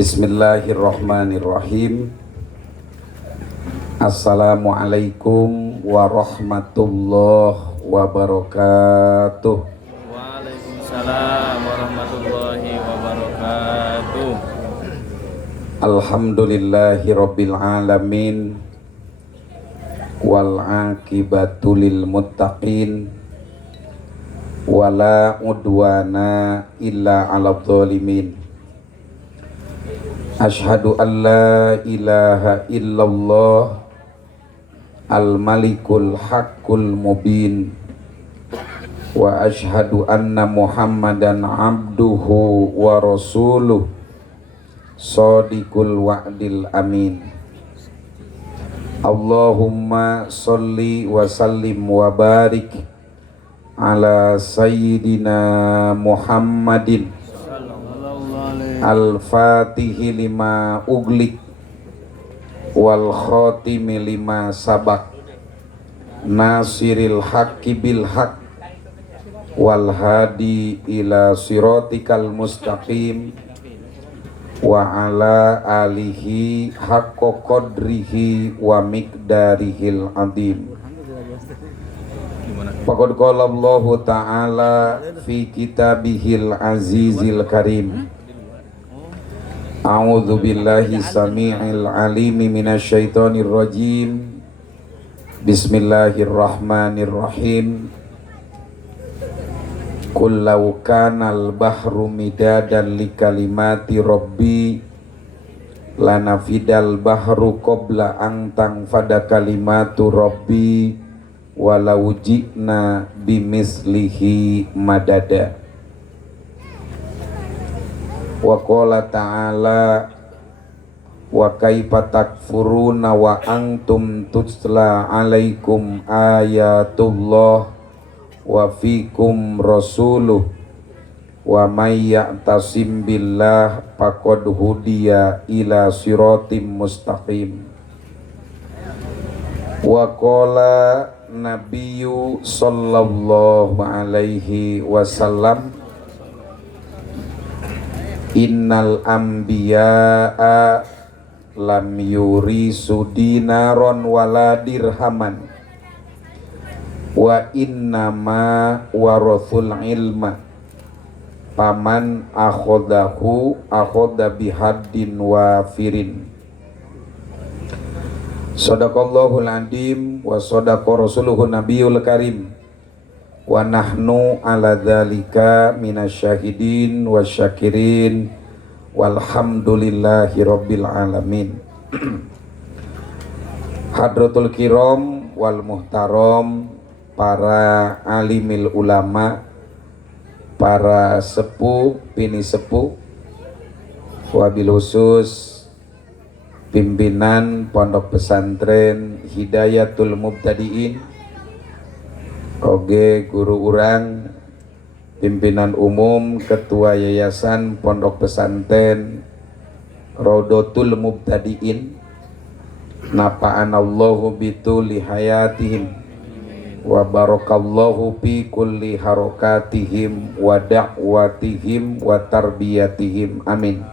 Bismillahirrahmanirrahim. Assalamualaikum warahmatullahi wabarakatuh. Waalaikumsalam warahmatullahi wabarakatuh. Alhamdulillahi rabbil alamin, wal aqibatu lil muttaqin, wala udwana illa 'alal zalimin. Asyhadu an la ilaha illallah al-malikul haqqul mubin, wa asyhadu anna muhammadan abduhu wa rasuluh shadiqul wa'dil amin. Allahumma sholli wa sallim wa barik ala sayyidina Muhammadin al-fatihi lima uglik wal khatimi lima sabak nasiril haqqi bil haqq wal hadi ila siratikal mustaqim wa ala alihi haqqa qadrihi wa miqdarihil azim. Faqad qala Allah ta'ala fi kitabihil azizil karim. A'udzu billahi samii'il 'aliimi minasyaitonir rajim. Bismillahirrahmanirrahim. Qul law kanal bahru midadan li kalimati rabbi lanafidal bahru qabla an tanfada kalimatu rabbi walau ji'na bimislihi madada. Wa qala ta'ala wa kaifa takfuruna wa antum tutla alaikum ayatullah wa fikum rasuluh wa may ya'tasim billah faqad hudiya ila siratim mustaqim. Wa qala nabiyyu sallallahu alaihi wasallam innal anbiya'a lam yurisu dinaron wala dirhaman wa innama warathul ilma paman akhodahu akhoda bihaddin wafirin. Sadaqallahul adim wa sadaqa rasuluhun nabiyul karim wa nahnu ala dzalika minasyahidin wasyakirin walhamdulillahi rabbil alamin. Hadratul kiram wal muhtaram, para alimil ulama, para sepuh bini sepuh, wabil khusus pimpinan Pondok Pesantren Hidayatul Mubtadiin, oge guru urang, pimpinan umum, ketua yayasan Pondok Pesantren Raudatul Mubtadiin, nafa'anallahu bituli hayatihim wa barakallahu fi kulli harakatihim wa da'watihim wa tarbiyatihim, amin.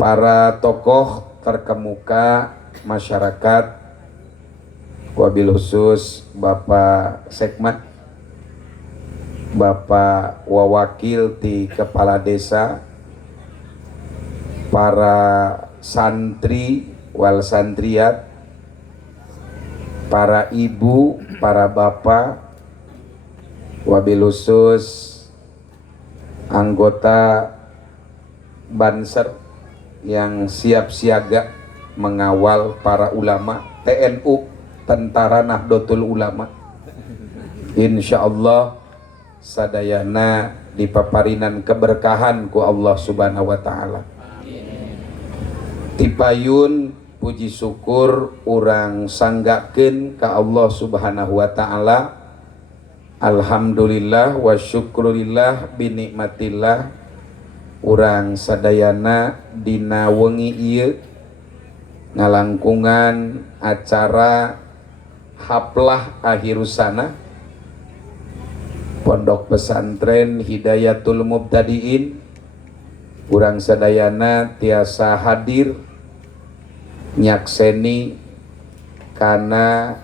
Para tokoh terkemuka masyarakat, wabil khusus Bapak Sekmat, Bapak Wawakil di Kepala Desa, para santri wal santriat, para ibu, para bapak, wabil khusus anggota Banser yang siap siaga mengawal para ulama, TNU, Tentara Nahdlatul Ulama, insyaallah sadayana dipaparinan keberkahan ku Allah Subhanahu wa taala. Tipayun puji syukur urang sanggakeun ka Allah Subhanahu wa taala. Alhamdulillah wa syukurillah bi nikmatillah urang sadayana dina wengi ieu ngalangkungan acara haplah akhirusana Pondok Pesantren Hidayatul Mubtadiin. Urang sadayana tiasa hadir nyakseni karena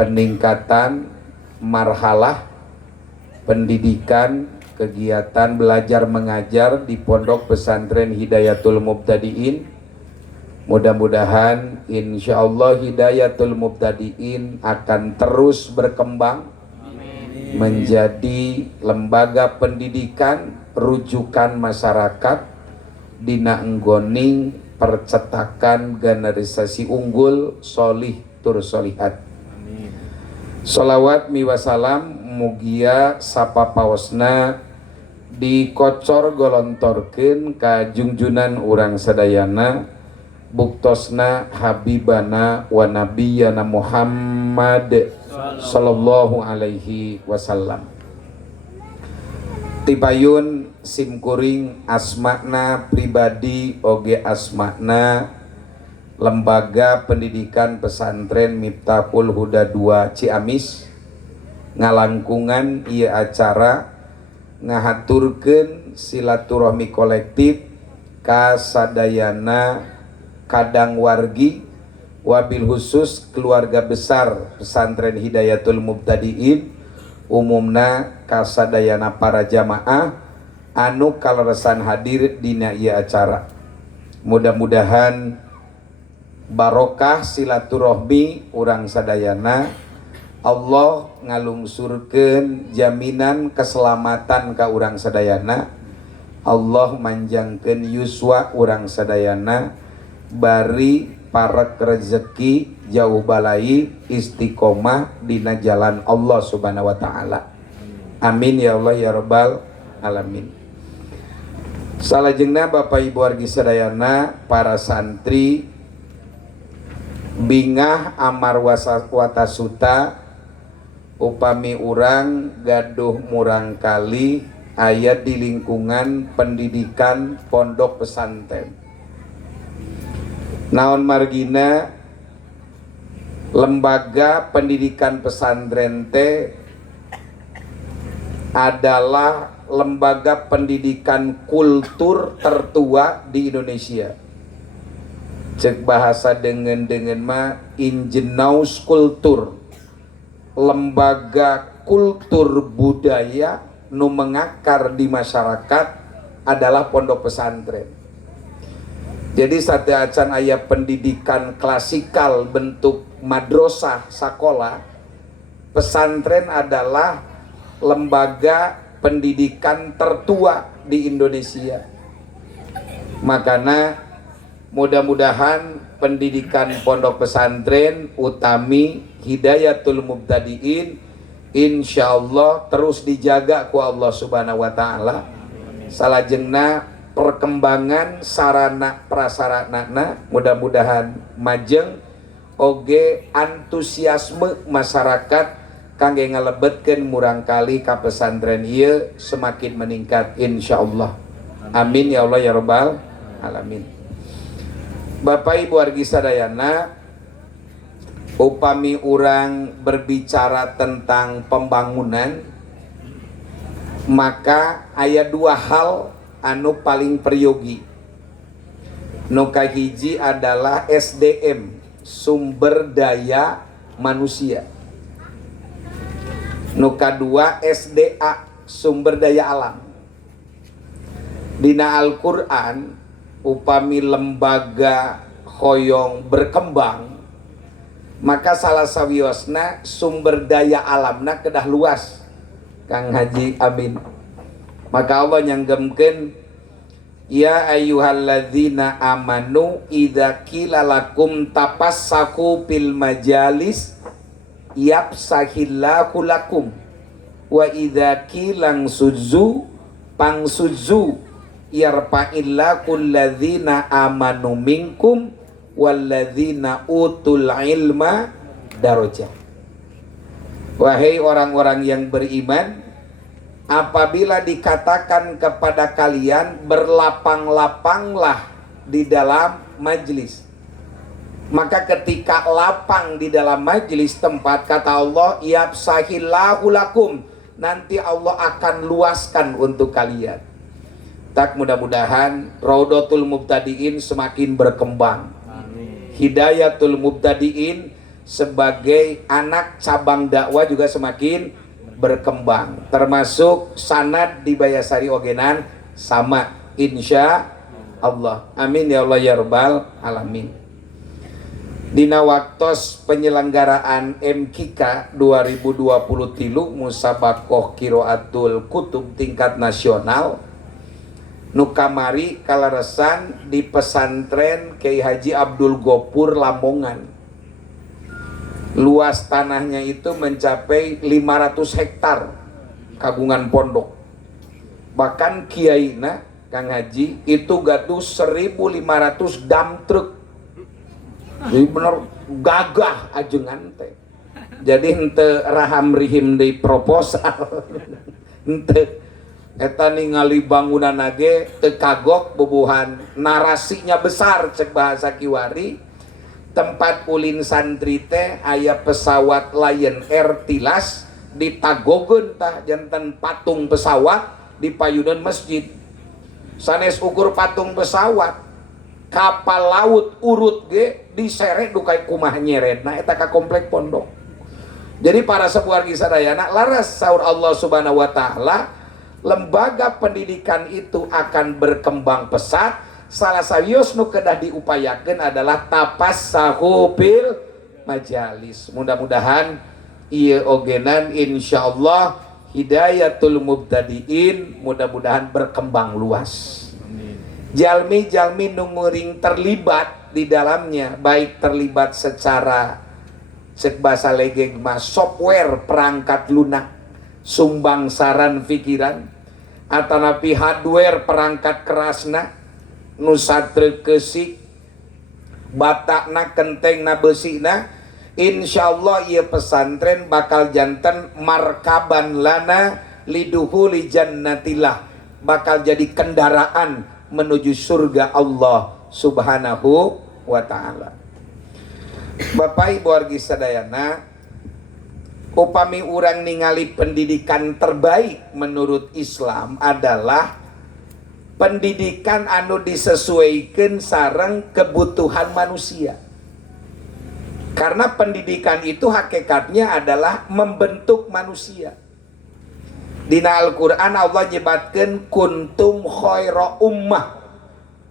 peningkatan marhalah pendidikan kegiatan belajar mengajar di Pondok Pesantren Hidayatul Mubtadiin. Mudah-mudahan insyaallah Hidayatul Mubtadiin akan terus berkembang menjadi lembaga pendidikan rujukan masyarakat dina enggoning percetakan generasi unggul solih tur solihat. Sholawat miwasalam mugia sapapaosna dikocor golontorkeun ka junjunan urang sadayana buktosna habibana wa nabiyana Muhammad sallallahu alaihi wasallam. Tipayun simkuring asmakna pribadi oge asmakna Lembaga Pendidikan Pesantren Miftahul Huda 2 Ciamis ngalangkungan ieu acara ngahaturkeun silaturahmi kolektif ka sadayana kadang wargi wabil khusus keluarga besar Pesantren Hidayatul Mubtadiin umumna ka sadayana para jamaah anu kaleresan hadir dina ieu acara. Mudah-mudahan barokah silaturahmi urang sadayana Allah ngalungsurkeun jaminan keselamatan ka urang sadayana. Allah manjangkeun yuswa urang sadayana bari parek rezeki jauh balai istiqomah dina jalan Allah Subhanahu wa taala. Amin ya Allah ya rabbal alamin. Salajengna Bapak Ibu wargi sadayana para santri bingah amar watasuta upami urang gaduh murang kali aya di lingkungan pendidikan pondok pesantren. Naon margina lembaga pendidikan pesantren teh adalah lembaga pendidikan kultur tertua di Indonesia. Cek bahasa dengan mah injenaus kultur, lembaga kultur budaya nu mengakar di masyarakat adalah pondok pesantren. Jadi satu acan aya pendidikan klasikal bentuk madrasah sakola, pesantren adalah lembaga pendidikan tertua di Indonesia. Makanya mudah-mudahan pendidikan pondok pesantren utami Hidayatul Mubtadiin insyaallah terus dijaga ku Allah Subhanahu wa taala. Salajengna perkembangan sarana prasaranana mudah-mudahan majeng oge antusiasme masyarakat kangge ngalebetkeun murang kali ka pesantren ieu semakin meningkat insyaallah. Amin ya Allah ya rabbal alamin. Bapak Ibu wargi sadayana, upami urang berbicara tentang pembangunan, maka aya dua hal anu paling priyogi. Nu kahiji adalah SDM, sumber daya manusia. Nu kadua SDA, sumber daya alam. Dina Al-Qur'an upami lembaga hoyong berkembang, maka salah sawiosna sumber daya alamna kedah luas. Kang Haji amin. Maka Allah nyanggemkeun ya ayyuhalladzina amanu idza qila lakum tapassaku fil majalis yapsahillahu lakum wa idza qilang suzu pangsuzu yarfa'illahu alladzina amanu minkum walladzina utul ilma darajah. Wahai orang-orang yang beriman, apabila dikatakan kepada kalian berlapang-lapanglah di dalam majlis, maka ketika lapang di dalam majlis tempat, kata Allah, yapsahillahu lakum, nanti Allah akan luaskan untuk kalian. Tak, mudah-mudahan Raudatul Mubtadiin semakin berkembang. Amin. Hidayatul Mubtadiin sebagai anak cabang dakwah juga semakin berkembang, termasuk sanad di Bayasari Ogenan sama, insya Allah. Amin ya Allah ya Rabbal alamin. Dina waktos penyelenggaraan MKK 2023 Musabakoh Qiraatul Kutub tingkat nasional nu kamari kalaresan di pesantren Kiai Haji Abdul Gopur Lamongan. Luas tanahnya itu mencapai 500 hektar kagungan pondok. Bahkan kiaina Kang Haji itu gaduh 1.500 dump truck. Jadi bener gagah ajengan teh. Jadi henteu raham rihim deui proposal. Henteu eta ningali bangunan ge teu kagok bobohan narasinya besar cek bahasa Kiwari. Tempat ulin santri teh aya pesawat Lion Air tilas ditagogeun tah janten patung pesawat di payunan masjid. Sanes ukur patung pesawat, kapal laut urut ge diseret dukai kumaha nyeretna eta ka komplek pondok. Jadi para sepuargi sadayana laras saur Allah Subhanahu wa taala, lembaga pendidikan itu akan berkembang pesat. Salah sawios nu kedah diupayakeun adalah tapassahu bil majalis. Mudah-mudahan ieu ogenan insyaallah hidayatul mubtadiin mudah-mudahan berkembang luas. Jalmi-jalmi nu nguring terlibat di dalamnya, baik terlibat secara cek bahasa legeng mah software perangkat lunak, sumbang saran pikiran, atanapi hardware perangkat kerasna nu satre keusik batakna kentengna beusina, insyaallah ieu pesantren bakal janten markaban lana liduhuli jannatillah, bakal jadi kendaraan menuju surga Allah Subhanahu wa taala. Bapak Ibu wargi sadayana, upami urang ningali pendidikan terbaik menurut Islam adalah pendidikan anu disesuaikan sareng kebutuhan manusia. Karena pendidikan itu hakikatnya adalah membentuk manusia. Dina Al-Quran Allah nyebatkan kuntum khaira ummah,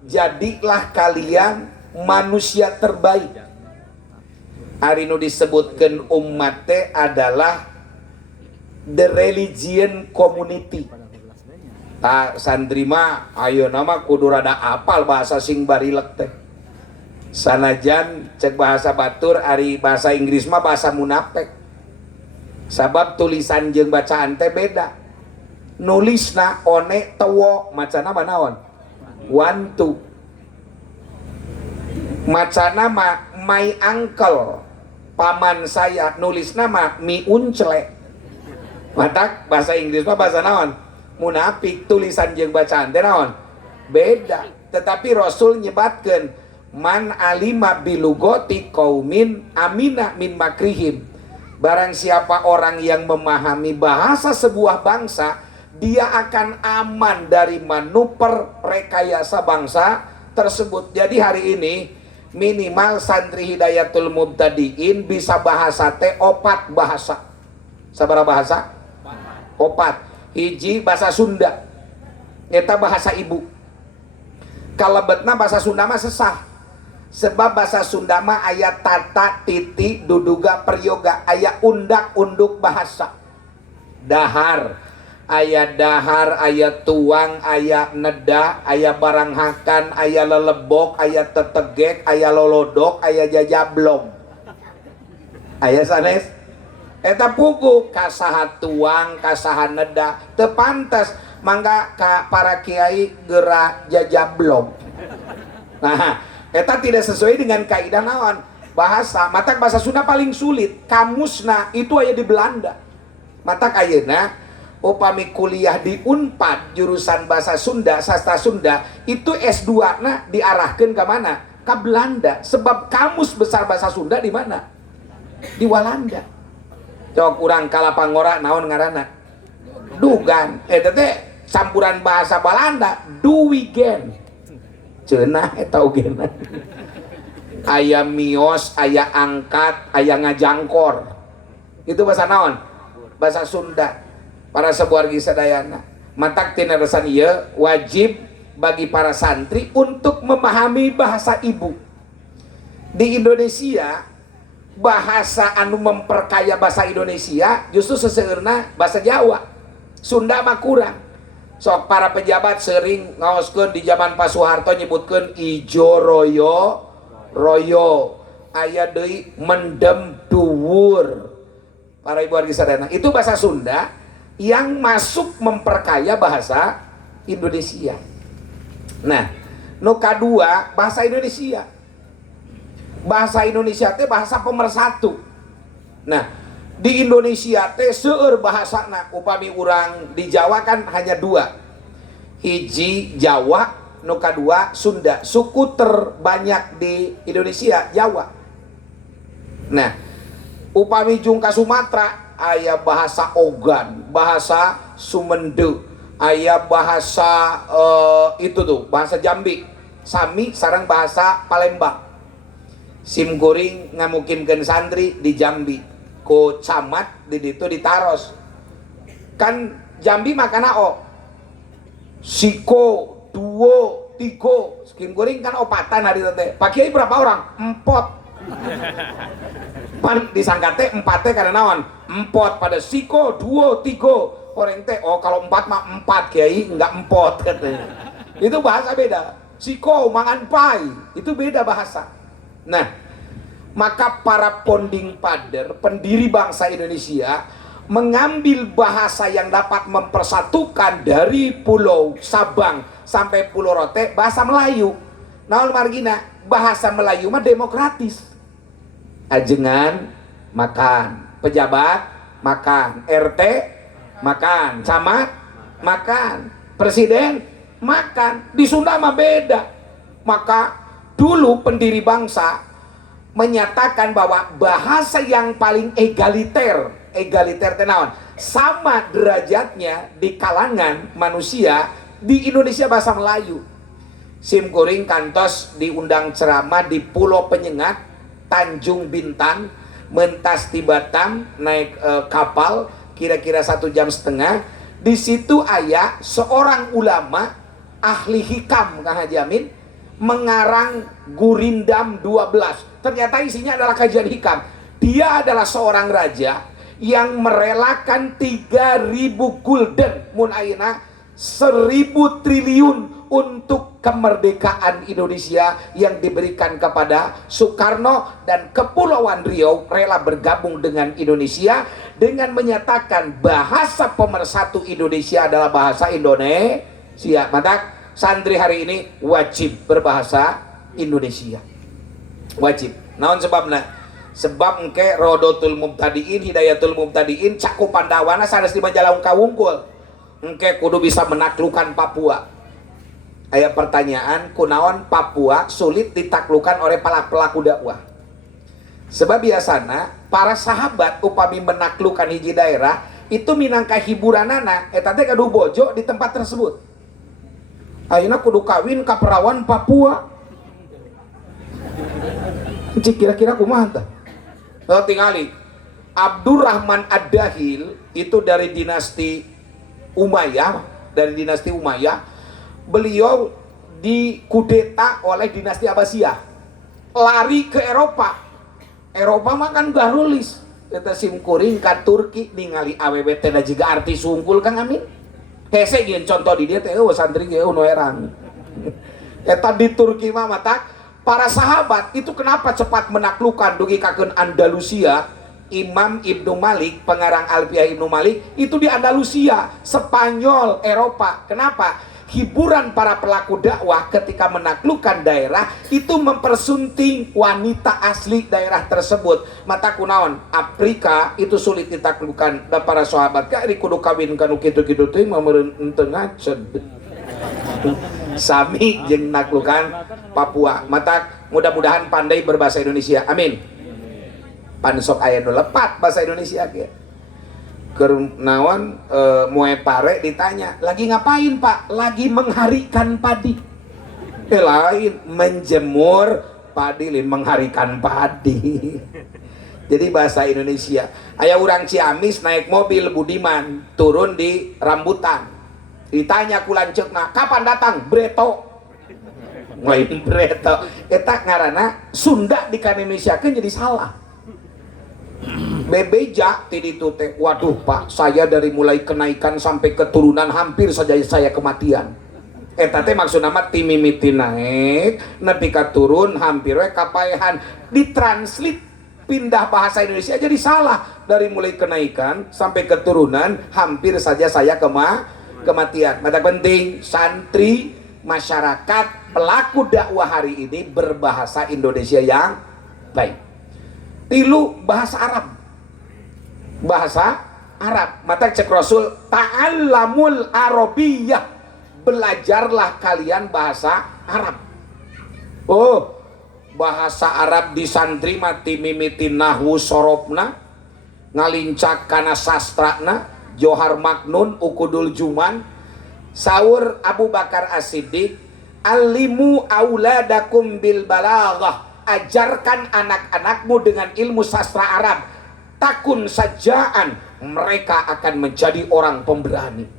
jadilah kalian manusia terbaik. Hari nu disebutkan umat teh adalah the religion community. Tak santri mah ayo nama kudu rada apal bahasa sing barilek teh. Sanajan cek bahasa batur ari bahasa Inggris mah bahasa munafik. Sabab tulisan jeung bacaan teh beda. Nulisna one tewo macana manaon? Wantu. Macana mah my uncle, paman saya, nulisna mah mi uncle. Matak bahasa Inggris mah bahasa naon? Munafik, tulisan jeung bacaan teh naon? Beda. Tetapi Rasul nyebatkeun man alima bilugoti qaumin amina min makrihim. Barang siapa orang yang memahami bahasa sebuah bangsa, dia akan aman dari manuver rekayasa bangsa tersebut. Jadi hari ini minimal santri hidayatul mubtadiin bisa bahasa teh opat bahasa. Sabaraha bahasa? Opat. Hiji bahasa Sunda, eta bahasa ibu. Kalebetna bahasa Sunda mah sesah, sebab bahasa Sunda mah aya tata, titi, duduga, peryoga, aya undak, unduk bahasa. Dahar, aya dahar, aya tuang, aya neda, aya baranghakan, aya lelebok, aya tetegek, aya lolodok, aya jajablong. Aya sanes eta pugu kasaha tuang kasaha neda teu pantes mangga ka para kiai geura jajablog. Nah eta tidak sesuai dengan kaidah naon bahasa. Matak bahasa Sunda paling sulit kamusna itu aya di Belanda. Matak ayeuna upami kuliah di Unpad jurusan bahasa Sunda sastra Sunda itu S2 na diarahkan ke mana? Ke Belanda. Sebab kamus besar bahasa Sunda di mana? Di Walanda. Cok urang kalapangora naon ngaranna? Dugan. Eta teh campuran bahasa Belanda, duwigen. Ceunah eta ogena. Aya mios, aya angkat, aya ngajangkor. Itu bahasa naon? Bahasa Sunda. Para sabuargi sadayana. Matak tina resan ieu wajib bagi para santri untuk memahami bahasa ibu. Di Indonesia bahasa anu memperkaya bahasa Indonesia justru seseueurna bahasa Jawa. Sunda mah kurang. Sok para pejabat sering ngaoskeun di zaman Pak Soeharto nyebutkeun ijo royo aya deui mendem dhuwur. Para ibu wargi sadayana, itu bahasa Sunda yang masuk memperkaya bahasa Indonesia. Nah, nu kadua bahasa Indonesia. Bahasa Indonesia teh bahasa pemersatu. Nah, di Indonesia teh seueur bahasana upami urang di Jawa kan hanya dua. Hiji Jawa, nu kadua Sunda. Suku terbanyak di Indonesia Jawa. Nah, upami jung ka Sumatera aya bahasa Ogan, bahasa Sumende, aya bahasa itu tuh bahasa Jambi, sami sareng bahasa Palembang. Sim kuring ngamukimkeun santri di Jambi, ku camat di ditu ditaros. Kan Jambi makana o. Siko, duo, tigo, sim kuring kan opatan hari teh. Pak Kiai berapa orang? 4. Pan disangka teh 4 teh karena naon? 4 pada siko, duo, tigo. Orang teh oh kalau 4 mah 4 Kiai enggak 4 katanya. Itu bahasa beda. Siko mangan pai, itu beda bahasa. Nah, maka para ponding pader, pendiri bangsa Indonesia mengambil bahasa yang dapat mempersatukan dari Pulau Sabang sampai Pulau Rote, bahasa Melayu. Naon margina, bahasa Melayu mah demokratis. Ajengan makan, pejabat makan, RT makan, camat makan, presiden makan. Di Sunda mah beda. Maka dulu pendiri bangsa menyatakan bahwa bahasa yang paling egaliter tenawan sama derajatnya di kalangan manusia di Indonesia bahasa Melayu. Sim kuring kantos diundang ceramah di Pulau Penyengat, Tanjung Bintang, mentas di Batam, naik kapal kira-kira 1,5 jam. Di situ aya seorang ulama ahli hikam Kang Haji Amin mengarang Gurindam 12. Ternyata isinya adalah kajian hikam. Dia adalah seorang raja yang merelakan 3.000 gulden mun ayeuna 1.000 triliun untuk kemerdekaan Indonesia yang diberikan kepada Soekarno, dan Kepulauan Riau rela bergabung dengan Indonesia dengan menyatakan bahasa pemersatu Indonesia adalah bahasa Indonesia. Maka santri hari ini wajib berbahasa Indonesia. Wajib. Naon sebabna? Sebab engke Rodotul Mubtadiin, Hidayatul Mubtadiin cakupan dawana sanes di Majalahung kawungkul. Engke kudu bisa menaklukkan Papua. Aya pertanyaan, kunaon Papua sulit ditaklukkan oleh pelaku dakwah? Sebab biasana para sahabat upami menaklukkan hiji daerah itu minangka hiburanana eta teh kadu bojo di tempat tersebut. Ayeuna kudu kawin ka perawan Papua. Cik kira-kira kumaha tah? Tingali Abdurrahman Ad-Dahil itu dari dinasti Umayyah, beliau dikudeta oleh dinasti Abbasiyah, lari ke Eropa mah kan garulis kita simkuring ka Turki ningali awewe teh da jiga artis sungkul Kang Amin hese gieun contoh di dia teh santri ge nu erang eta di Turki mah matak para sahabat itu kenapa cepat menaklukkan dugi kakeun Andalusia Imam Ibnu Malik, pengarang Alfiah Ibnu Malik, itu di Andalusia, Spanyol, Eropa. Kenapa? Hiburan para pelaku dakwah ketika menaklukkan daerah itu mempersunting wanita asli daerah tersebut. Mata kunaon, Afrika itu sulit ditaklukkan. Da para sahabat kari kudu kawin kanu kitu-kitu teh mameureun henteu ngaced. Sami jeung naklukan Papua. Mata mudah-mudahan pandai berbahasa Indonesia. Amin. Pansok aya nu lepat bahasa Indonesia ge. Keur naon moe pare ditanya, "Lagi ngapain, Pak?" "Lagi mengharikan padi." Lain menjemur padi, lain mengharikan padi. Jadi bahasa Indonesia. Aya urang Ciamis naik mobil Budiman, turun di rambutan. Ditanya ku lanceukna, "Kapan datang?" "Breto." Lain breto. Eta ngaranna Sunda di Indonesia-keun jadi salah. Bebeja tiditu teh, "Waduh Pak, saya dari mulai kenaikan sampai keturunan hampir saja saya kematian." Eta teh maksudna mah ti mimiti naik nepi ka turun hampir we kapaehan. Ditranslate pindah bahasa Indonesia jadi salah, dari mulai kenaikan sampai keturunan hampir saja saya kematian. Mata penting santri, masyarakat, pelaku dakwah hari ini berbahasa Indonesia yang baik. Tilu, bahasa Arab. Bahasa Arab. Mata cek Rasul, ta'allamul Arabiyyah, belajarlah kalian bahasa Arab. Oh, bahasa Arab di santri mati mimiti nahwu sorobna, ngalincak kana sastrana, Johar Maknun, Ukudul Juman. Saur Abu Bakar As-Siddiq, "Alimu auladakum bil balaghah." Ajarkan anak-anakmu dengan ilmu sastra Arab. Takun sajaan, mereka akan menjadi orang pemberani.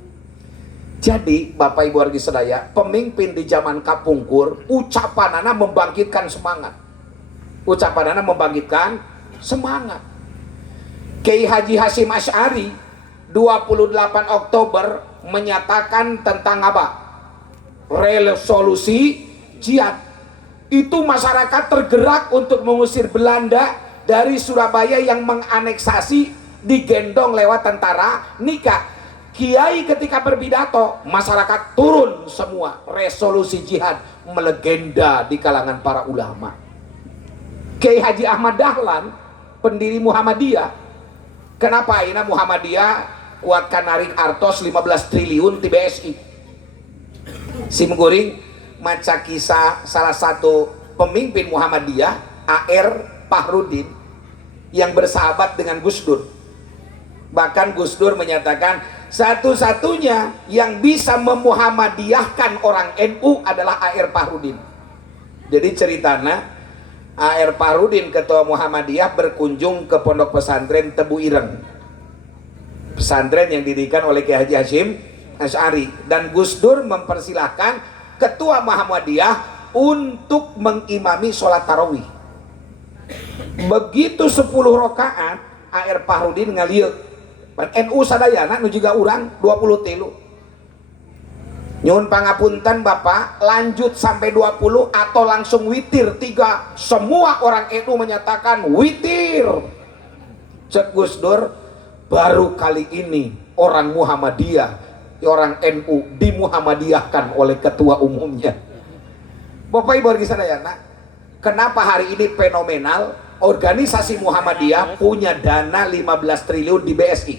Jadi Bapak Ibu wargi sedaya, pemimpin di zaman kapungkur, ucapanana membangkitkan semangat. Ucapanana membangkitkan semangat. Kiai Haji Hasyim Asy'ari 28 Oktober menyatakan tentang apa? Resolusi jihad. Itu masyarakat tergerak untuk mengusir Belanda dari Surabaya yang menganeksasi, digendong lewat tentara nikah. Kiai ketika berpidato, masyarakat turun semua. Resolusi jihad melegenda di kalangan para ulama. Kiai Haji Ahmad Dahlan, pendiri Muhammadiyah. Kenapa ini Muhammadiyah kuatkan narik artos 15 triliun di BSI? Simkuring maca kisah salah satu pemimpin Muhammadiyah, A.R. Fahrudin, yang bersahabat dengan Gus Dur. Bahkan Gus Dur menyatakan satu-satunya yang bisa memuhammadiyahkan orang NU adalah A.R. Fahrudin. Jadi ceritanya, A.R. Fahrudin ketua Muhammadiyah berkunjung ke pondok pesantren Tebu Ireng, pesantren yang didirikan oleh Kiai Haji Hasyim Asy'ari, dan Gus Dur mempersilahkan ketua Muhammadiyah untuk mengimami sholat tarawih. Begitu 10 rakaat, A.R. Fahrudin ngalieu. NU sadayana nu juga urang 23. Nyuhun pangapunten Bapak, lanjut sampai 20 atau langsung witir 3. Semua orang NU menyatakan witir. Cek Gus Dur, baru kali ini orang Muhammadiyah, orang NU dimuhammadiyahkan oleh ketua umumnya. Bapak Ibu wargi sadayana, kenapa hari ini fenomenal? Organisasi Muhammadiyah punya dana 15 triliun di BSI.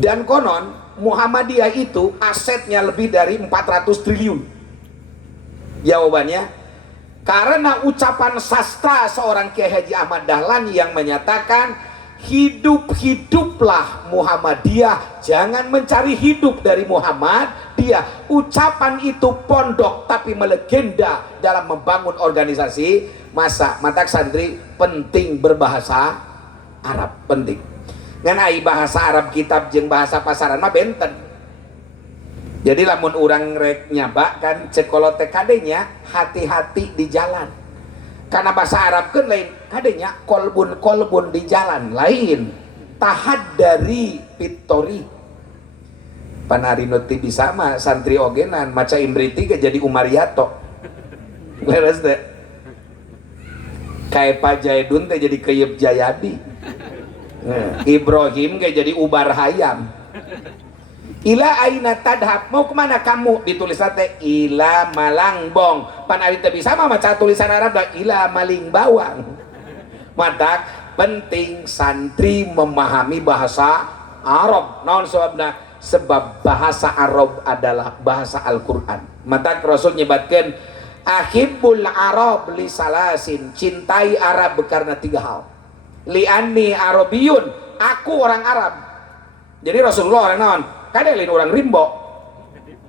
Dan konon Muhammadiyah itu asetnya lebih dari 400 triliun. Jawabannya, karena ucapan sastra seorang Kiai Haji Ahmad Dahlan yang menyatakan, hidup-hiduplah Muhammadiyah, jangan mencari hidup dari Muhammadiyah. Ucapan itu pondok tapi melegenda dalam membangun organisasi masa. Matak santri penting berbahasa Arab, penting. Ngan ai bahasa Arab kitab jeung bahasa pasaran mah benten. Jadi lamun urang rek nyaba kan cekolot teh kadenya hati-hati di jalan. Karena bahasa Arab kan lain kadenya kolbun di jalan lain. Tahad dari pitori. Panarino ti bisa mah santri ogenan maca imriti ke jadi Umariato. Leres teh. Kayak Pak Jaidun teh jadi Keyep Jayadi. Ibrahim kayak jadi ubar hayam. Ila aina tadhab, mau kemana kamu? Ditulis teh ila malangbong. Pan ari teu bisa mah maca tulisan Arab dah ila maling bawang. Mata penting santri memahami bahasa Arab. Naon sebabna? Sebab bahasa Arab adalah bahasa Al-Qur'an. Mata Rasul nyebatkeun ahibbul Arab li salasin, cintai Arab karena 3 hal. Li'anni Arabiyun, aku orang Arab. Jadi Rasulullah orang naon? Kada lain orang Rimbo.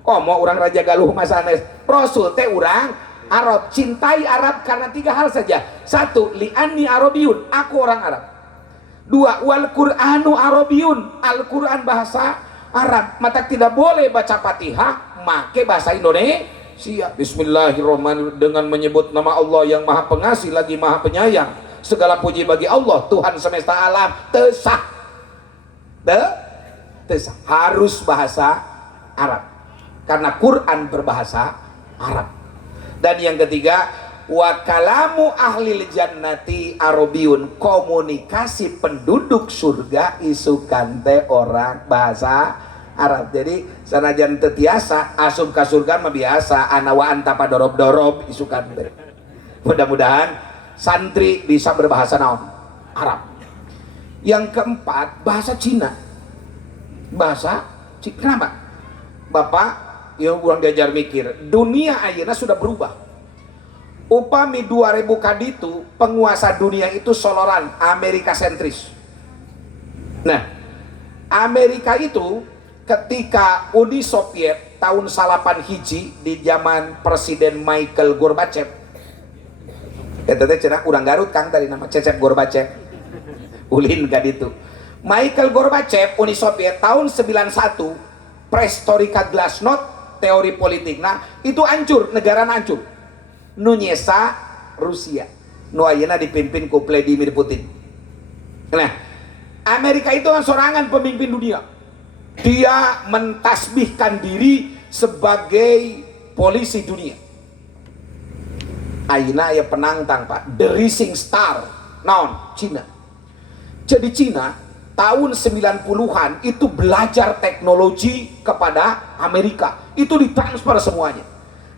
Komo orang Raja Galuh Masanes. Rasul teh orang Arab, cintai Arab karena 3 hal saja. 1, li'anni Arabiyun, aku orang Arab. 2, wal Qur'anu Arabiyun, Al-Qur'an bahasa Arab. Maka tidak boleh baca Fatihah make bahasa Indonesia. Bismillahirrahmanirrahim, dengan menyebut nama Allah yang Maha Pengasih lagi Maha Penyayang. Segala puji bagi Allah Tuhan semesta alam. Tesah. Tesah. Harus bahasa Arab. Karena Quran berbahasa Arab. Dan yang ketiga, wa kalamu ahlil jannati arabiyun, komunikasi penduduk surga isukan teh orang bahasa Arab. Jadi sanajan teu tiasa asup ka surga mah biasa anawaan tapa dorob-dorob isukan teh. Mudah-mudahan santri bisa berbahasa naon? Arab. Yang keempat, bahasa Cina. Bahasa Cina. Kenapa? Bapak, yang urang diajar mikir, dunia ayeuna sudah berubah. Upami 2000 kaditu penguasa dunia itu soloran Amerika sentris. Nah, Amerika itu ketika Uni Soviet tahun 8 hiji di zaman Presiden Michael Gorbachev. Eta teh cenah urang Garut Kang tadi nama Cecep Gorbachev. Ulin kaditu. Michael Gorbachev Uni Soviet tahun 91 Perestroika Glasnost teori politik. Nah, itu hancur, negara hancur. Nunyesa Rusia, nu ayeuna dipimpin ku Vladimir Putin. Nah, Amerika itu kan sorangan pemimpin dunia. Dia mentasbihkan diri sebagai polisi dunia. Ayeuna aya penantang Pak, the rising star, naon? Cina. Jadi Cina tahun 90-an itu belajar teknologi kepada Amerika. Itu ditransfer semuanya.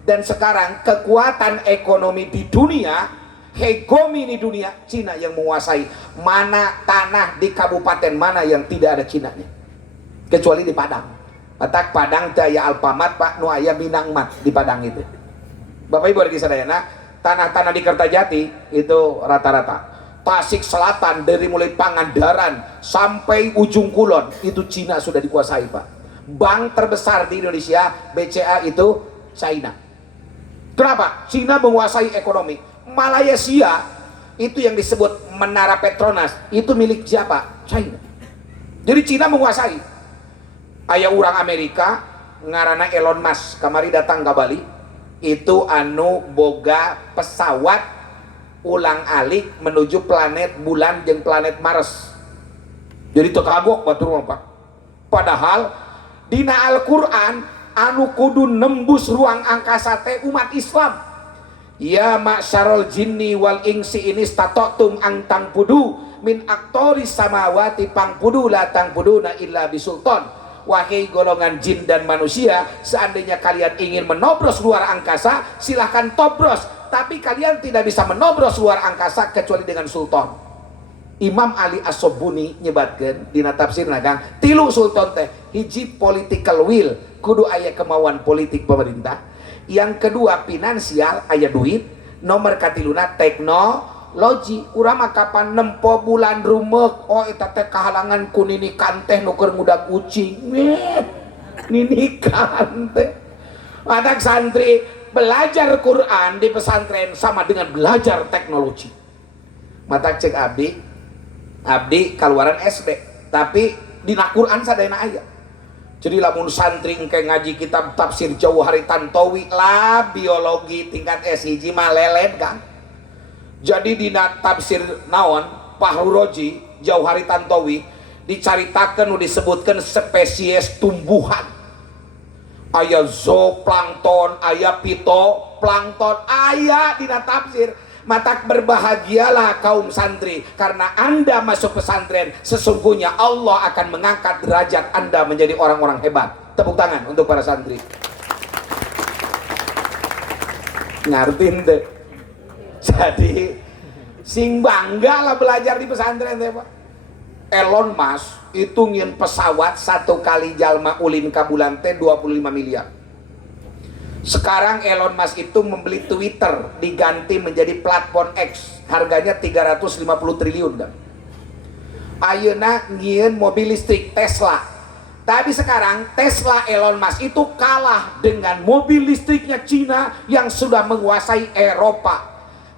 Dan sekarang kekuatan ekonomi di dunia, hegemoni di dunia, Cina yang menguasai. Mana tanah di kabupaten mana yang tidak ada Cinanya, kecuali di Padang. Patak Padang Jaya Alpamat Pak, nu aya Minangmat di Padang itu. Bapak Ibu lagi sadayana, tanah-tanah di Kertajati itu rata-rata. Tasik Selatan dari mulai Pangandaran sampai ujung Kulon itu Cina sudah dikuasai Pak. Bank terbesar di Indonesia BCA itu China. Kenapa? Cina menguasai ekonomi. Malaysia itu yang disebut Menara Petronas itu milik siapa? China. Jadi Cina menguasai. Aya urang Amerika ngarana Elon Musk kamari datang ke Bali itu anu boga pesawat ulang-alik menuju planet bulan jeung planet Mars. Jadi teu kagok batur Pak. Padahal dina Al-Qur'an anu kudu nembus ruang angkasa teh umat Islam. Ya ma'syarul jinni wal insi ini statotum ang tangpudu min aktoris samawati pangpudu la tangpuduna illa bisultan. Wahai golongan jin dan manusia, seandainya kalian ingin menobros luar angkasa, silahkan tobros, tapi kalian tidak bisa menobros luar angkasa kecuali dengan sultan. Imam Ali As-Sobuni nyebatkeun dina tafsirna Kang, 3 sultan teh, hiji political will, kudu aya kemauan politik pemerintah. Yang kedua finansial, aya duit. Nomor katiluna teknologi. Urang mah kapan nempo bulan rumeuk, oh eta teh kahalangan ku ninikan teh nu keur ngudag ucing. Ninikan teh. Anak santri belajar Quran di pesantren sama dengan belajar teknologi. Mata cek abdi kaluaran SD, tapi dina Quran sadayana aya. Jadi lamun santri engke ngaji kitab tafsir Jauhari Tantowi lah biologi tingkat S1 mah lelet Kang. Jadi dina tafsir naon Fahruroji Jauhari Tantowi dicaritakeun nu disebutkeun spesies tumbuhan. Aya zooplankton, aya fitoplankton, aya dina tafsir. Mata berbahagialah kaum santri, karena Anda masuk pesantren, sesungguhnya Allah akan mengangkat derajat Anda menjadi orang-orang hebat. Tepuk tangan untuk para santri. Ngartin deh. Jadi sing bangga lah belajar di pesantren teh Pak. Elon Musk itu ngin pesawat satu kali jalma ulin ka bulan teh 25 miliar. Sekarang Elon Musk itu membeli Twitter diganti menjadi platform X, harganya 350 triliun dah. Ayeuna ngieun mobil listrik Tesla. Tapi sekarang Tesla Elon Musk itu kalah dengan mobil listriknya Cina yang sudah menguasai Eropa.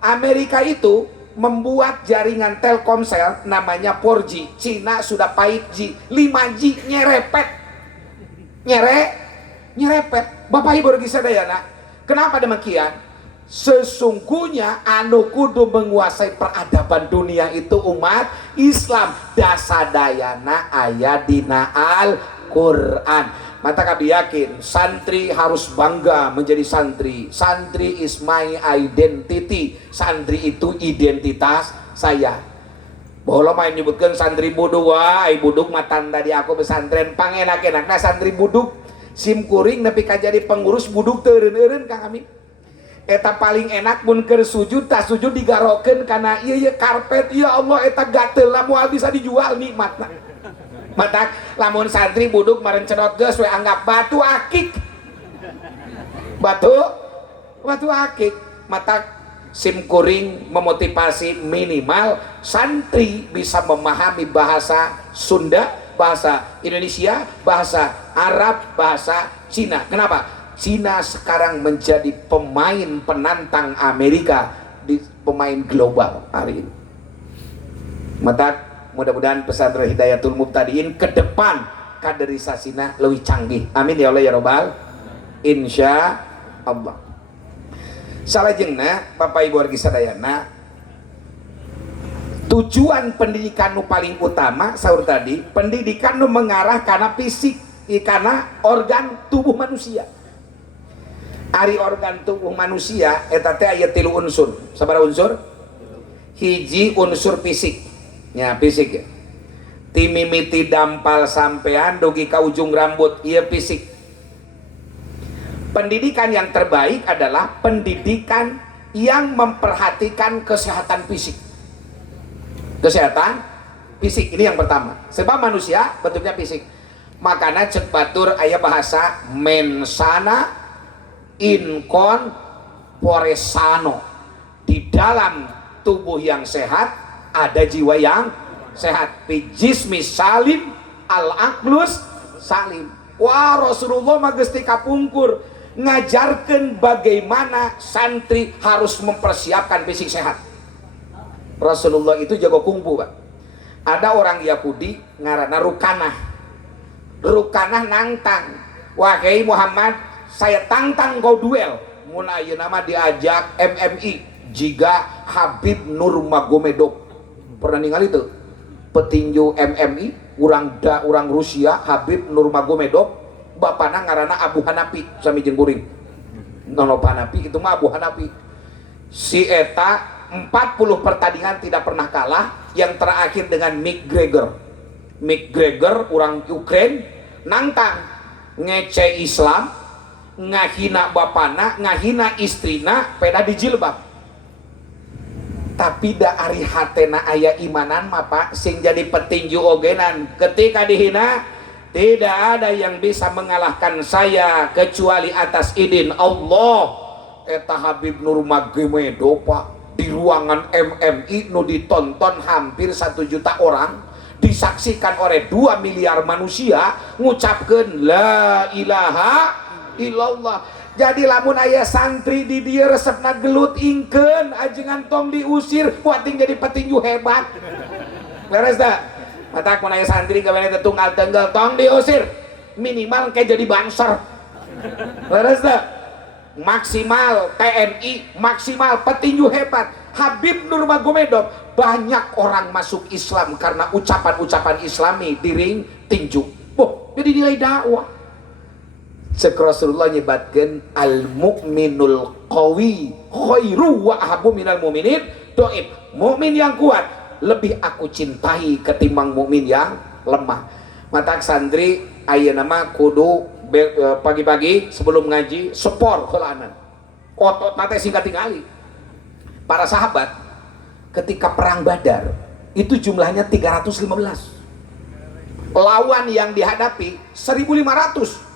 Amerika itu membuat jaringan Telkomsel namanya 4G. Cina sudah 5G, 5G nyerepet. Nyerepet. Bapak Ibu regi sadayana, kenapa demikian? Sesungguhnya anu kudu menguasai peradaban dunia itu umat Islam. Dasadayana aya dina Al-Quran. Mata kami yakin santri harus bangga menjadi santri. Santri is my identity. Santri itu identitas saya. Boleh main nyebutkan santri buduk, wah buduk matan tadi aku pesantren pangenak-enak. Nah santri buduk sim kuring nepi ka jadi pengurus buduk teureun-eureun Kang Amin. Eta paling enak mun keur sujud tah sujud digarokeun kana ieu karpet, ya Allah eta gatel moal bisa dijual nikmatna. Matak lamun santri buduk maren cedot geus we anggap batu akik. Batu akik. Matak sim kuring memotivasi minimal santri bisa memahami bahasa Sunda, bahasa Indonesia, bahasa Arab, bahasa Cina. Kenapa? Cina sekarang menjadi pemain penantang Amerika di pemain global hari ini. Mata mudah-mudahan pesantren Hidayatul Mubtadiin ke depan kaderisasinya lebih canggih. Amin ya Allah ya Rabbal. Insya Allah. Salajengna Bapak Ibu wargi sadayana, tujuan pendidikan nu paling utama sahur tadi, pendidikan nu mengarah karena fisik, karena organ tubuh manusia. Ari organ tubuh manusia eta teh aya 3 unsur. Sabaraha unsur? Hiji unsur fisik. Nya fisik ya. Ti mimiti dampal sampean dugi ka ujung rambut ieu fisik. Pendidikan yang terbaik adalah pendidikan yang memperhatikan kesehatan fisik. Kesehatan fisik ini yang pertama. Sebab manusia bentuknya fisik. Makanya cek batur aya bahasa mensana incon poresano. Di dalam tubuh yang sehat ada jiwa yang sehat. Jismi salim al aqlus salim. Wah Rasulullah mah geus ti kapungkur ngajarkan bagaimana santri harus mempersiapkan fisik sehat. Rasulullah itu jago kungfu Pak. Ada orang Yahudi ngaranna Rukanah nantang, wahai Muhammad saya tantang kau duel. Mun ayeuna mah diajak MMI jiga Habib Nurmagomedov. Pernah ningali itu petinju MMI urang Rusia Habib Nurmagomedov. Bapana ngaranna Abu Hanafi sami jeung kuring. Nono Hanafi itu mah Abu Hanafi. Si eta 40 pertandingan tidak pernah kalah, yang terakhir dengan McGregor orang Ukraine nantang ngece Islam, ngahina bapana, ngahina istrina, peda di jilbab. Tapi da ari hatena aya imanan mah Pak sing jadi petinju ogenan ketika dihina. Tidak ada yang bisa mengalahkan saya kecuali atas izin Allah. Eta Habib Nurmagomedov Pak di ruangan MMI nu ditonton hampir 1 juta orang, disaksikan oleh 2 miliar manusia, ngucapkeun la ilaha illallah. Jadi lamun aya santri di dieu resepna gelut ingkeun ajengan tong diusir, kuating jadi petinju hebat. Beres dah. Mata mun aya santri gawe tunggal tenggal tong diusir, minimal kayak jadi banser. Beres dah. Maksimal TNI, maksimal petinju hebat. Habib Nurmagomedov, banyak orang masuk Islam karena ucapan-ucapan Islami di ring tinju. Boh, jadi nilai dakwah. Cek Rasulullah nyebatkeun al mukminul qawi khairu wa ahabbu minal mu'minin doib. Mukmin yang kuat lebih aku cintai ketimbang mukmin yang lemah. Matak santri ayeuna mah kudu pagi-pagi sebelum ngaji sepor heulaanan. Otot nate singkat tingali. Para sahabat ketika perang Badar itu jumlahnya 315. Lawan yang dihadapi 1500.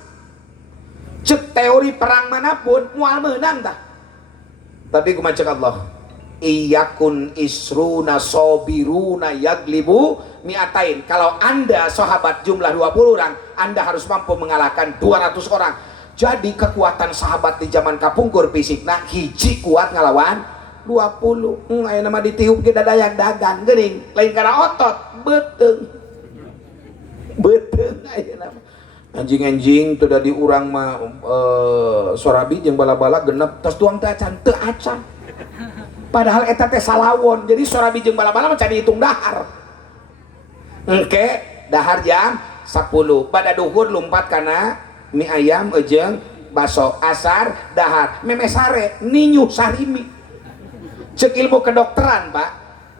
Cek teori perang manapun mual menang dah. Tapi kumacek Allah, iyakun isruna sobiruna yaglibu mi'atain. Kalau anda sahabat jumlah 20 orang, anda harus mampu mengalahkan 200 orang. Jadi kekuatan sahabat di zaman kapungkur fisikna hiji kuat ngalawan 20. Aya nama ditiup ge dadayak dagang geuning, lain karena otot beteung. Beteung aya nama. Anjing-anjing teu da diurang mah sorabi jeung bala-bala genep tos tuang teu acan teu acan. Padahal eta teh salawon. Jadi sorabi jeung bala-bala mah can dihitung dahar. Engke dahar jam 10. Pada duhur lumpat kana mie ayam jeung baso. Asar dahar. Meme sare ninyu sarimi. Cek ilmu kedokteran, Pak.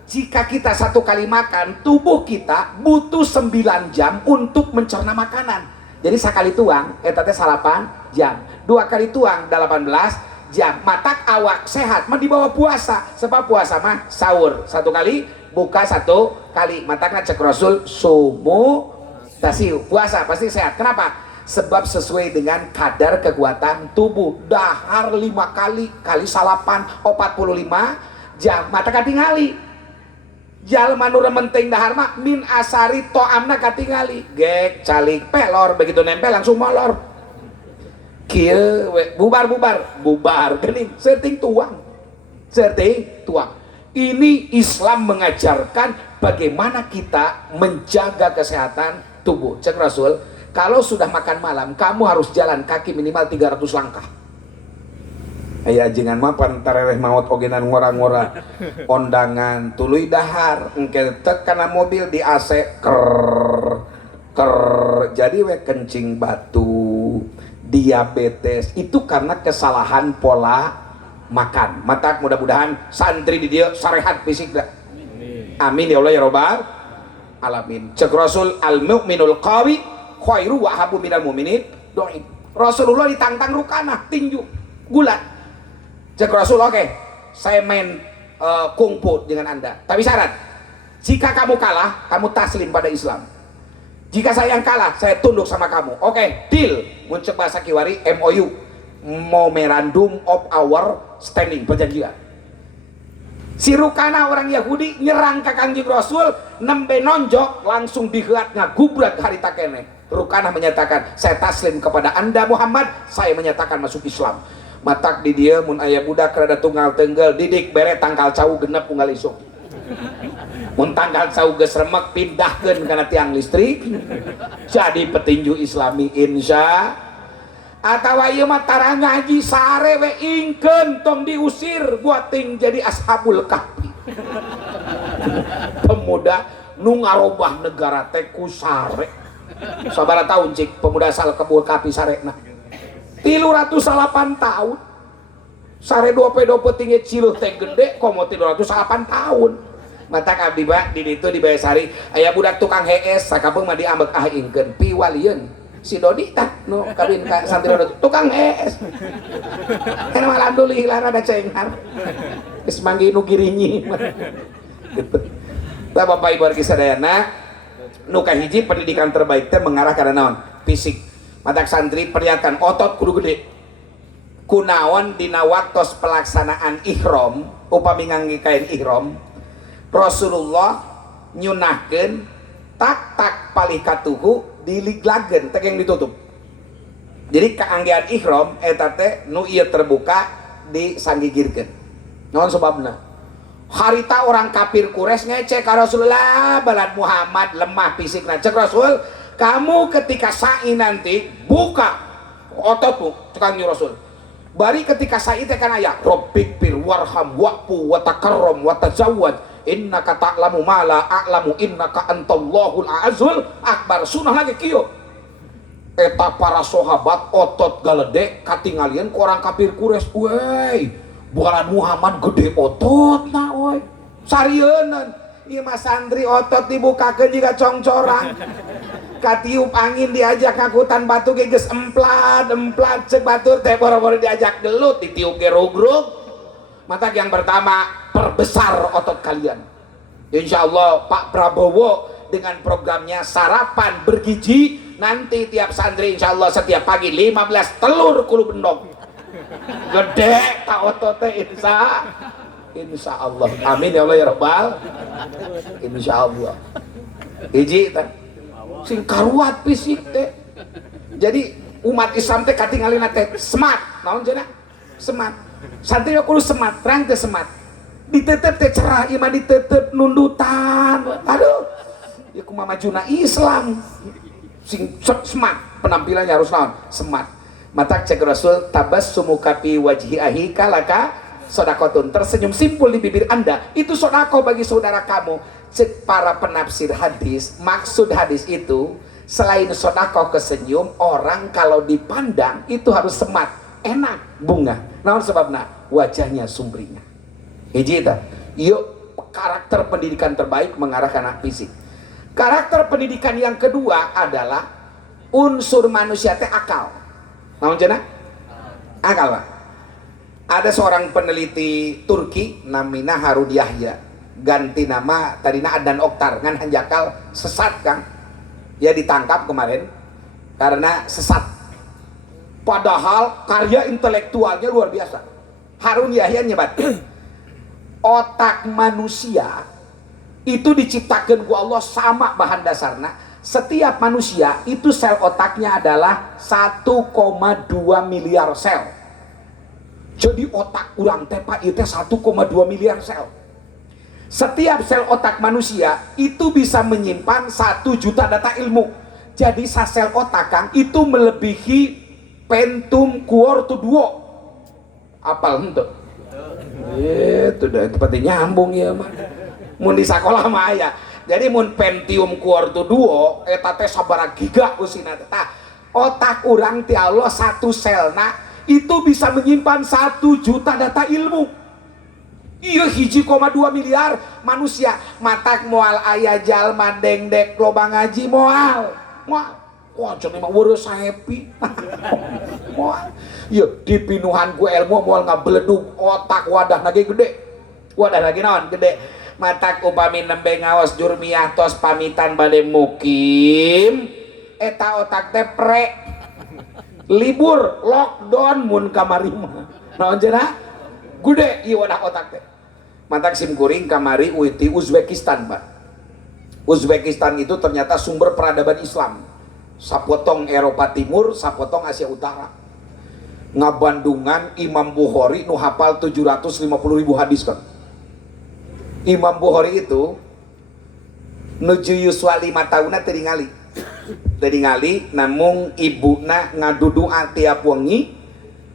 Jika kita satu kali makan, tubuh kita butuh 9 jam untuk mencerna makanan. Jadi sekali tuang, eta teh 8 jam. 2 kali tuang 18 jam. Matak awak sehat mah dibawa puasa. Sebab puasa mah sahur 1 kali, buka 1 kali. Matakna cek Rasul sumu tasiu. Puasa pasti sehat. Kenapa? Sebab sesuai dengan kadar kekuatan tubuh. Dahar 5 kali kali salapan 45 jam. Mata katingali. Jalma nu rementing dahar mah min asari toamna katingali. Gek calik pelor begitu nempel langsung molor. Kieu bubar geuning seuting tuang. Ini Islam mengajarkan bagaimana kita menjaga kesehatan tubuh. Cek Rasul, kalau sudah makan malam kamu harus jalan kaki minimal 300 langkah. Aya ajengan mah pan tarereh maot ogenan ngora-ngora kondangan tuluy dahar engke teu kana mobil di AC ker jadi we kencing batu diabetes itu karena kesalahan pola makan. Matak mudah-mudahan santri di dia sarehat fisik dah. Amin ya Allah ya Rabbal alamin. Cek Rasul al mukminul qawi khairu wa habu minal mu'minin doib. Rasulullah ditantang Rukanah tinju gulat. Cek Rasul, oke, saya main kungfu dengan anda. Tapi syarat, jika kamu kalah, kamu taslim pada Islam. Jika saya yang kalah, saya tunduk sama kamu. Oke, deal. Muncul bahasa Kiwari, MOU, Memorandum of Our Standing, perjanjian. Si Rukana orang Yahudi nyerang ke Kangjeng Rasul, nembe nonjok, langsung diheat ngagubrak harita kene. Rukana menyatakan, saya taslim kepada anda Muhammad, saya menyatakan masuk Islam. Matak di dia mun aya budak rada tunggal tenggel didik bere tangkal cau genep unggal isuk. Mun tangkal cau geus remek pindahkeun kana tiang listrik jadi petinju Islami insya. Atawa ieu mah tara ngaji sare we ingkeun tong diusir buat ting jadi ashabul kahfi. Pemuda nu ngarobah negara teh ku sare. Sabaraha taun cik pemuda asal Kabul Kahfi sarena? 308 tahun. Sare 20 tinggi ciluh teh gede komo 308 tahun. Mata abdi ba di ditu di Bayasari aya budak tukang hees sakabeung mah diambek ingkeun piwalieun si Dodi tah nu kawin ka santri tukang hees. Kana alhamdulillah rada cenghar. Geus manggi nu girinyi. Gitu. Tah Bapak Ibu sadayana nu kahiji pendidikan terbaik teh mengarah kana naon? Fisik. Matak santri perlihatkan otot kudu gede. Kunaon dina waktos pelaksanaan ihram upami ngangge kain ihram Rasulullah nyunahkeun tak palih katuhu diliglageun teh yang ditutup. Jadi kaanggean ihram eta teh nu ieu terbuka disanggigirkeun. Naon sebabna? Harita orang kafir Quraisy ngecek ka Rasulullah balad Muhammad lemah fisikna. Cek Rasul, kamu ketika sa'i nanti buka ototmu, cekang Rasul. Bari ketika sa'i teh kan aya Rabbik bir warham wa'fu wa takarram wa tazawwad innaka ta'lamu ma la a'lamu innaka antallahul a'azul akbar. Sunah lagi kieu. eta para sahabat otot galedek katingalieun ku orang kafir Quraisy. Woi, bualan Muhammad gede otot na woi. Sarieun ieu mah santri otot dibukakeun jiga congcorang. Katiup angin diajak ngakutan batu ge geus emplat cek batur teh boro-boro diajak gelut ditiup ge rugrug. Mata yang pertama, perbesar otot kalian. Insya Allah Pak Prabowo dengan programnya sarapan bergizi, nanti tiap santri insya Allah setiap pagi 15 telur kulu bendong. Gede tak ototnya insya Allah. Amin ya Allah ya Rabbal. Insya Allah. Hiji sing karuat fisik teh. Jadi umat Islam teh katingalina teh semat. Naon cenah? Semat. Santri kudu semat, terang teh semat. Ditetep teh cerah, iman ditetep nundutan. Aduh. Ya kumaha majuna Islam. Sing semat, penampilannya harus naon? Semat. Mata cek Rasul, tabassumu kafi wajhi ahika laka sodakotun. Tersenyum simpul di bibir Anda, itu sodako bagi saudara kamu. Cek para penafsir hadis, maksud hadis itu selain sodako kesenyum, orang kalau dipandang itu harus semat, enak, bunga. Naon sebabna? Wajahnya sumringah. Hiji eta. Yuk, karakter pendidikan terbaik mengarah ke anak fisik. Karakter pendidikan yang kedua adalah unsur manusia teh akal. Naon cenah? Akal, Pak. Ada seorang peneliti Turki namina Harun Yahya. Ganti nama tadina Adnan Oktar ngan hanjakal sesat Kang. Dia ditangkap kemarin karena sesat. Padahal karya intelektualnya luar biasa. Harun Yahya nyebat otak manusia itu diciptakan ku Allah sama bahan dasarnya. Setiap manusia itu sel otaknya adalah 1,2 miliar sel. Jadi otak urang teh Pak itu 1,2 miliar sel. Setiap sel otak manusia itu bisa menyimpan 1 juta data ilmu. Jadi sel otak Kang itu melebihi Pentium Core 2. Apal henteu? Itu dah seperti nyambung ya mah. Mun di sekolah mah aya. Jadi mun Pentium Core 2 eta teh sabaraha giga usina teh. Otak urang ti Allah satu selna itu bisa menyimpan 1 juta data ilmu. Iya 1,2 miliar manusia. Matak moal aya jalma dengdek loba ngaji moal. Wah, jadi mah urus happy. Moal. Iya, di pinuhan ku ilmu moal ngabeledug otak wadah lagi gede. Wadah lagi naon gede. Matak upami nembe ngaos jurmiyah tos pamitan bade mukim. Eta otak teh pre. Libur, lockdown mun kamari mah. Naon cenah? Gede ieu wadah otak teh. Matak simkuring kamari uiti Uzbekistan, Pak. Uzbekistan itu ternyata sumber peradaban Islam. Sapotong Eropa Timur, sapotong Asia Utara. Ngabandungan Imam Bukhari nu hafal 750.000 hadis kan. Imam Bukhari itu nuju yuswa 5 tahunna teu ningali. Teu ningali namung ibuna ngadudua tiap wengi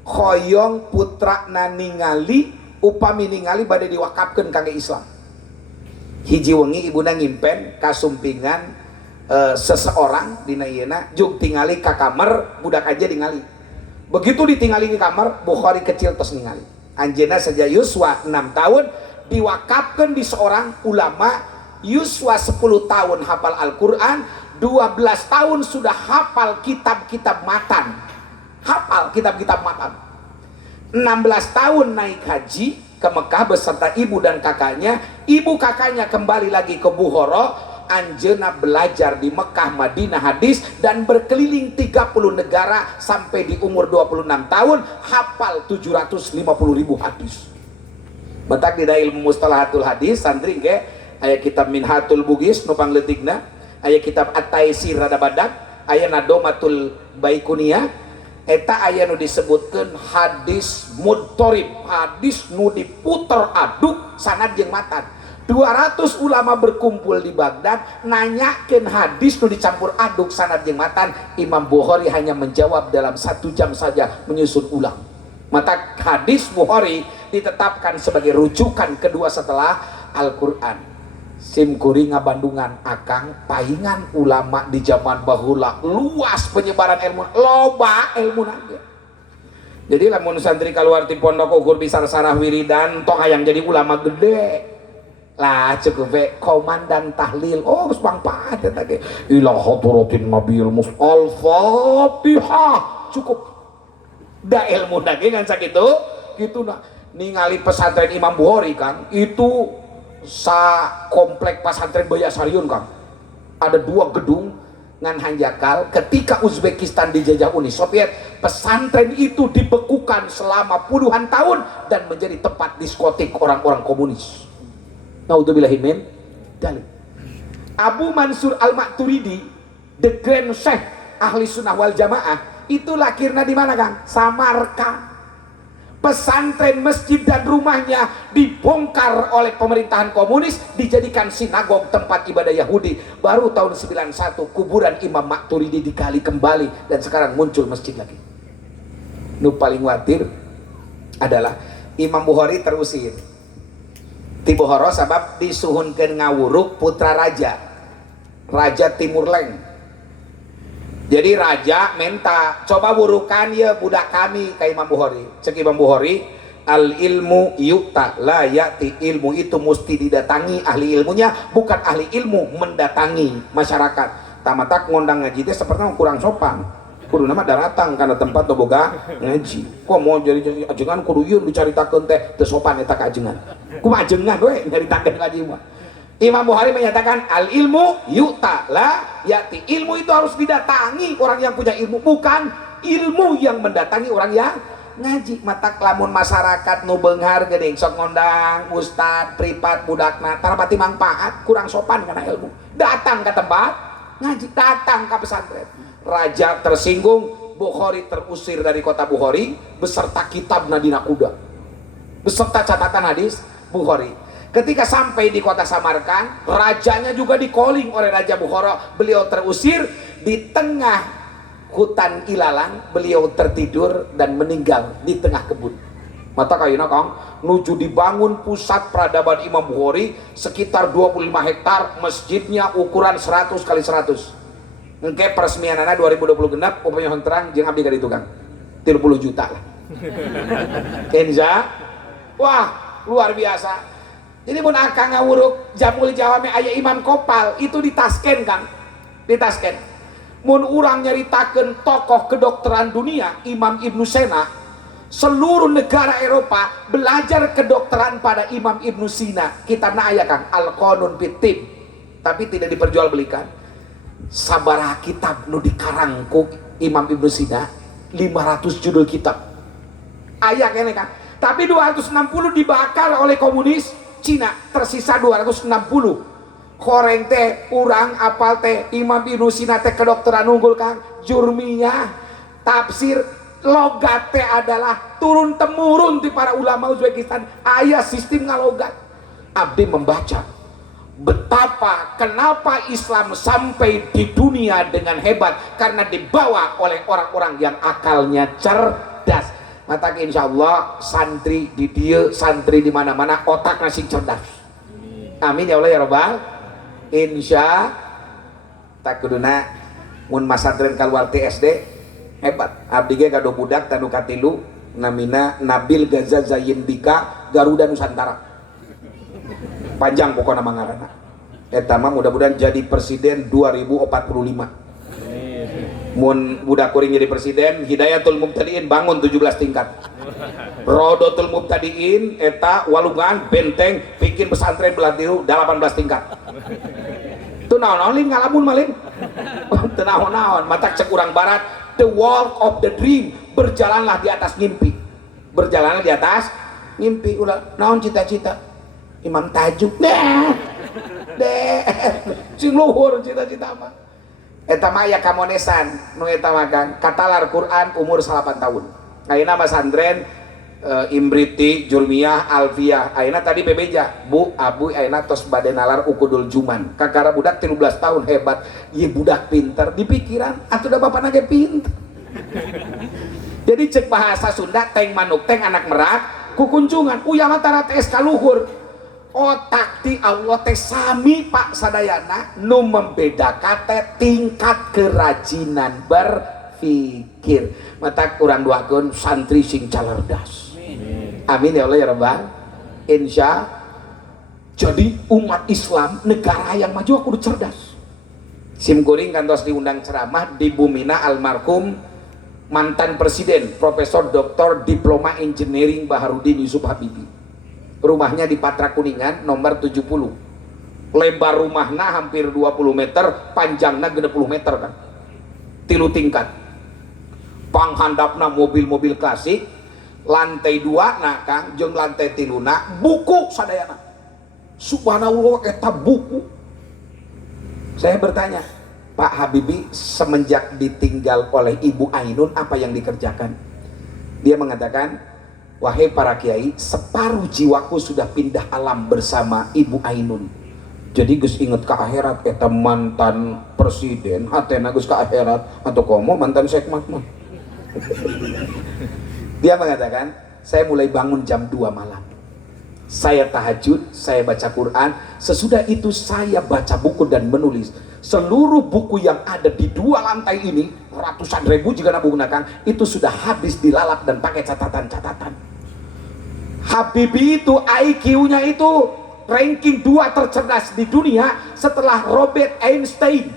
hoyong putrana ningali upami ningali bade diwakafkeun kangge Islam. Hiji wengi ibuna ngimpen kasumpingan seseorang dina ieu jug tingali ka kamar budak aja ningali. Begitu ditingali di kamar Bukhari kecil tos ningali. Anjeunna saja yuswa 6 tahun diwakafkeun di seorang ulama yuswa 10 tahun hafal Al-Qur'an, 12 tahun sudah hafal kitab-kitab matan. Hafal kitab-kitab matan. 16 tahun naik haji ke Mekah beserta ibu dan kakaknya. Ibu kakaknya kembali lagi ke Bukhara. Anjeunna belajar di Mekah, Madinah hadis dan berkeliling 30 negara sampai di umur 26 tahun hafal 750.000 hadis. Matak dina ilmu mustalahatul hadis santri ge aya kitab Minhatul Bugis nu pangleutikna, aya kitab At-Taisir rada badak, aya Nadomatul Baikuniyah. Eta aya nu disebutkeun hadis mudtorib, hadis nu diputer aduk sanad jeung matan. 200 ulama berkumpul di Baghdad nanyakeun hadis nu dicampur aduk sanad jeung matan. Imam Bukhari hanya menjawab dalam 1 jam saja menyusun ulang. Mata hadis Bukhari ditetapkan sebagai rujukan kedua setelah Al-Quran. simkuring ngabandungan akang paingan ulama di zaman bahula luas penyebaran ilmu loba ilmu nage. Jadi lamun santri keluar ti pondok ukur bisa sarah wiridan tong hayang jadi ulama gede lah cukup we komandan tahlil oh geus mangpaat eta ge ila hadratin nabiyil mus al-fatihah cukup da ilmu nage ngan sakitu kitu nah ningali pesantren Imam Bukhari Kang itu sa komplek pesantren Bayasariun Kang ada 2 gedung ngan hanjakal ketika Uzbekistan dijajah Uni Soviet pesantren itu dibekukan selama puluhan tahun dan menjadi tempat diskotik orang-orang komunis. Naudzubillahi min dzalik. Abu Mansur Al-Maturidi the Grand Sheikh Ahli Sunnah wal Jamaah itu lahirnya di mana Kang? Samarkand. Pesantren, masjid dan rumahnya dibongkar oleh pemerintahan komunis dijadikan sinagog tempat ibadah Yahudi. Baru tahun 91 kuburan Imam Maturidi digali kembali dan sekarang muncul masjid lagi. Nu paling khawatir adalah Imam Bukhari terusir ti Bohoro sabab disuhunkeun ngawuruk putra raja Timur Leng. Jadi raja minta coba burukan ya budak kami ke Imam Bukhari. Cek Imam Bukhari al ilmu yuta la yati, ilmu itu mesti didatangi ahli ilmunya, bukan ahli ilmu mendatangi masyarakat. Tamatak ngondang ngaji teh seperti kurang sopan. Kudu nama daratang karena tempat teu boga ngaji. Kok mau jadi ajengan kudu ieu dicaritakeun teh teu sopan eta ka ajengan. Kumaha ajengan we nyaritakeun ngaji mah. Imam Bukhari menyatakan al ilmu yu'ta la yati, ilmu itu harus didatangi orang yang punya ilmu, bukan ilmu yang mendatangi orang yang ngaji. Matak lamun masyarakat nu beunghar geuning sok ngondang ustad pripat budakna tarapati mangpaat kurang sopan karena ilmu. Datang ke tempat ngaji, datang ke pesantren. Raja tersinggung, Bukhari terusir dari kota Bukhari beserta kitab Nadina Kuda beserta catatan hadis Bukhari. Ketika sampai di kota Samarkand, rajanya juga di-calling oleh Raja Bukhara. Beliau terusir di tengah hutan ilalang, beliau tertidur dan meninggal di tengah kebun. Mata kayuna Kang, nuju dibangun pusat peradaban Imam Bukhari sekitar 25 hektar, masjidnya ukuran 100 kali 100. Engke peresmianana 2020 genap, upaya terang jeung abdi ka ditu Kang. 30 juta lah. Kenza, wah luar biasa. Jadi mun akang ngawuruk Jamul Jawami aya Imam Kopal itu di Tasken Kang, di Tasken. Mun urang nyaritakeun tokoh kedokteran dunia Imam Ibnu Sina, seluruh negara Eropa belajar kedokteran pada Imam Ibnu Sina. Kitabna aya Kang Al-Qanun fit Tibb, tapi tidak diperjualbelikan. Sabaraha kitab nu dikarang ku Imam Ibnu Sina 500 judul kitab. Aya kene Kang. Tapi 260 dibakar oleh komunis Cina, tersisa 260. Koreng teh urang apal teh Imam Ibnu Sina teh kedokteran unggul Kang, jurmiyah, tafsir, logat teh adalah turun temurun di para ulama Uzbekistan. Aya sistem ngalogat. Abdi membaca betapa kenapa Islam sampai di dunia dengan hebat, karena dibawa oleh orang-orang yang akalnya cerdas. Mata insya Allah santri di dia, santri di mana-mana otak nasi cerdas. Amin ya Allah ya Rabbal. Insya tak kuduna mun masantren keluar TSD hebat. Abdi ge kado budak tanu katilu namina Nabil Gazazayin Dika Garuda Nusantara. Panjang pokoknya mangarana. Eta mah mudah-mudahan jadi presiden 2045. Mun budak kuring jadi presiden, Hidayatul Mubtadiin bangun 17 tingkat. Rodotul Mubtadiin eta walungan benteng bikin pesantren belah tiru 18 tingkat. Tuh naon-naon lin ngalamun malin. Teu naon-naon, matak cek urang barat, the walk of the dream, berjalanlah di atas mimpi. Berjalanlah di atas mimpi. Ulah naon cita-cita? Imam Tajuk. Deh. Sing luhur cita-cita mah. Eta mah aya kamonesan nu eta mah Kang katalar Quran umur 8 tahun. Ayeuna pesantren Imriti, Jurmiyah, Alfiyah. Ayeuna tadi bebeja, Bu, Abu ayeuna tos bade nalar ukudul Juman. Kakara budak 13 tahun hebat. Ieu budak pinter di pikiran, atuh da bapana ge pinter. Jadi cek bahasa Sunda teng manuk teng anak merak ku kuncungan. Uyah mah tara tes kaluhur. otak ti Allah teh sami Pak sadayana, nu membedakan teh tingkat kerajinan berpikir. Mata kurang duakeun santri sing calerdas. Amin ya Allah ya Rabbal. Insya. Jadi umat Islam negara yang maju aku udah cerdas. Sim Kuring kantos diundang ceramah di Bumina almarhum mantan presiden Profesor Dr. Diploma Engineering Baharudin Yusuf Habibie. Rumahnya di Patra Kuningan nomor 70. Lebar rumahnya hampir 20 meter, panjangnya 60 meter kan. 3 tingkat. Panghandapna mobil-mobil klasik, lantai 2 nah Kang, jeung lantai 3 buku sadayana. Subhanallah eta buku. Saya bertanya, Pak Habibie semenjak ditinggal oleh Ibu Ainun apa yang dikerjakan? Dia mengatakan, wahai para kiai, separuh jiwaku sudah pindah alam bersama Ibu Ainun. Jadi Gus inget ke akhirat, eta mantan presiden, hatena Gus ke akhirat, atau komo mantan sekmat mah. Dia mengatakan, saya mulai bangun jam 2 malam. Saya tahajud, saya baca Quran, sesudah itu saya baca buku dan menulis. Seluruh buku yang ada di 2 lantai ini, ratusan ribu jika nabu gunakan, itu sudah habis dilalap dan pakai catatan-catatan. Habibie itu IQ-nya itu ranking 2 tercerdas di dunia setelah Robert Einstein.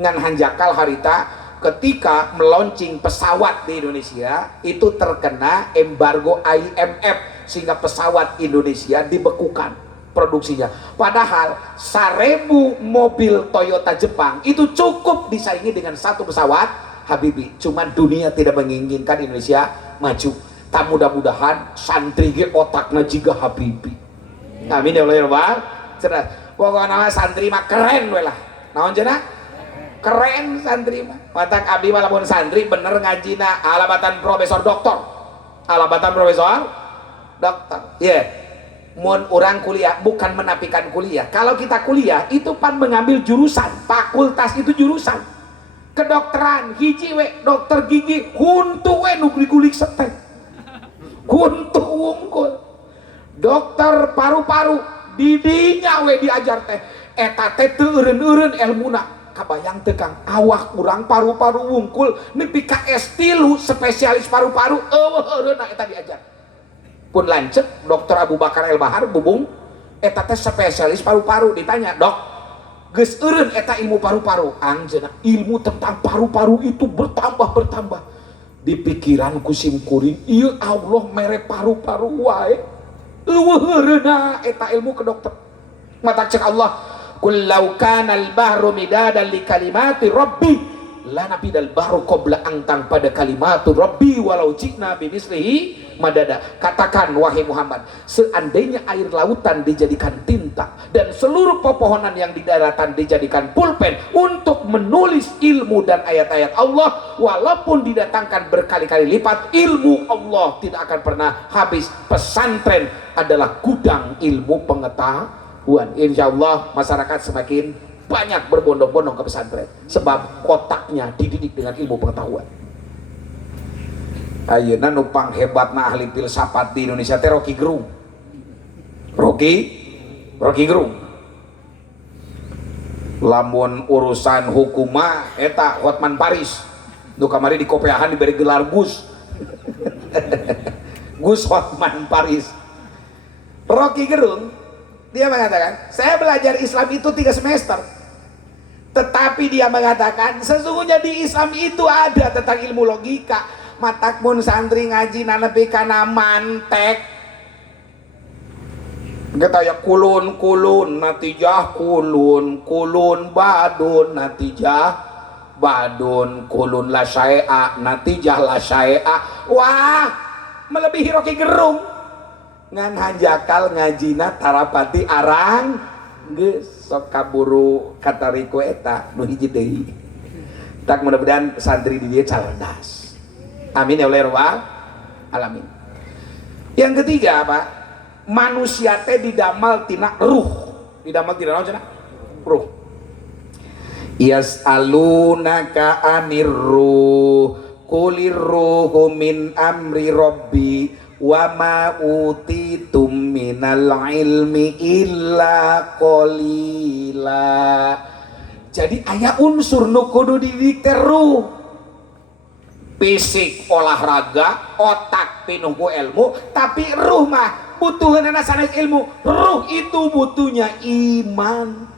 Ngan hanjakal harita ketika meluncing pesawat di Indonesia itu terkena embargo IMF sehingga pesawat Indonesia dibekukan produksinya. Padahal 1000 mobil Toyota Jepang itu cukup disaingi dengan 1 pesawat Habibie. Cuman dunia tidak menginginkan Indonesia maju. Tak mudah-mudahan santri ge otakna jiga Habibie. Amin ya Allah ya Rabbal. Cerdas. Pokoknya santri mah keren we lah. Naon cenah? Keren santri mah. Matak abdi mah lamun santri bener ngajina alabatan profesor doktor. Alabatan profesor doktor. Ya. Yeah. Mun orang kuliah bukan menafikan kuliah. Kalau kita kuliah itu pan mengambil jurusan, fakultas itu jurusan. Kedokteran hiji we dokter gigi huntu we nu dikulik setek. Huntu wungkul. Dokter paru-paru didinya we diajar teh eta teh teu eureun-eureun elmuna. Kabayang teu Kang, awak urang paru-paru wungkul nepi ka S3 spesialis paru-paru eueuh eureunna eta diajar. Pun lancet Dr. Abu Bakar El Bahar bubung eta teh spesialis paru-paru. Ditanya, dok geus eureun eta ilmu paru-paru? Anjeunna ilmu tentang paru-paru itu bertambah di pikiranku sim kuring ieu Allah mere paru-paru wae eueuh eureunna eta ilmu ke dokter. Mata cek Allah, qul law kana al bahru midadan li kalimati rabbi la nafidal bahru qabla an tanfada kalimatu rabbi walau ji'na bimislihi madada. Katakan wahai Muhammad, seandainya air lautan dijadikan tinta dan seluruh pepohonan yang di daratan dijadikan pulpen untuk menulis ilmu dan ayat-ayat Allah, walaupun didatangkan berkali-kali lipat, ilmu Allah tidak akan pernah habis. Pesantren adalah gudang ilmu pengetahuan. Insya Allah masyarakat semakin banyak berbondong-bondong ke pesantren sebab otaknya dididik dengan ilmu pengetahuan. Ayeuna nupang hebatna ahli filsafat di Indonesia teh Rocky Gerung. Rocky Gerung. Lamun urusan hukuma eta Hotman Paris. Nu kamari di kopeahan diberi gelar Gus. Gus Hotman Paris. Rocky Gerung dia mengatakan, saya belajar Islam itu 3 semester. Tetapi dia mengatakan sesungguhnya di Islam itu ada tentang ilmu logika. Matak mun santri ngaji nepi kana mantek. Getaya kulun natijah kulun badun natijah badun kulun la syai'a natijah la syai'a. Wah, melebihi Rocky Gerung. Ngan hanjakal ngajina tarapati arang geus sok kaburu katariku eta nu hiji deui. Tak mudah-mudahan santri di dia cerdas. Amin ya Allah alamin. Yang ketiga apa? Manusia teh didamal tina ruh. Didamal tina naon cenah? Ruh. Yas'alunaka anir ruh qulir ruhu min amri rabbi wa ma utitum minal ilmi illa qalila. Jadi aya unsur nu kudu dididik ruh, fisik olahraga, otak pinuhku ilmu, tapi ruh mah butuhna sanes ilmu. Ruh itu butuhnya iman.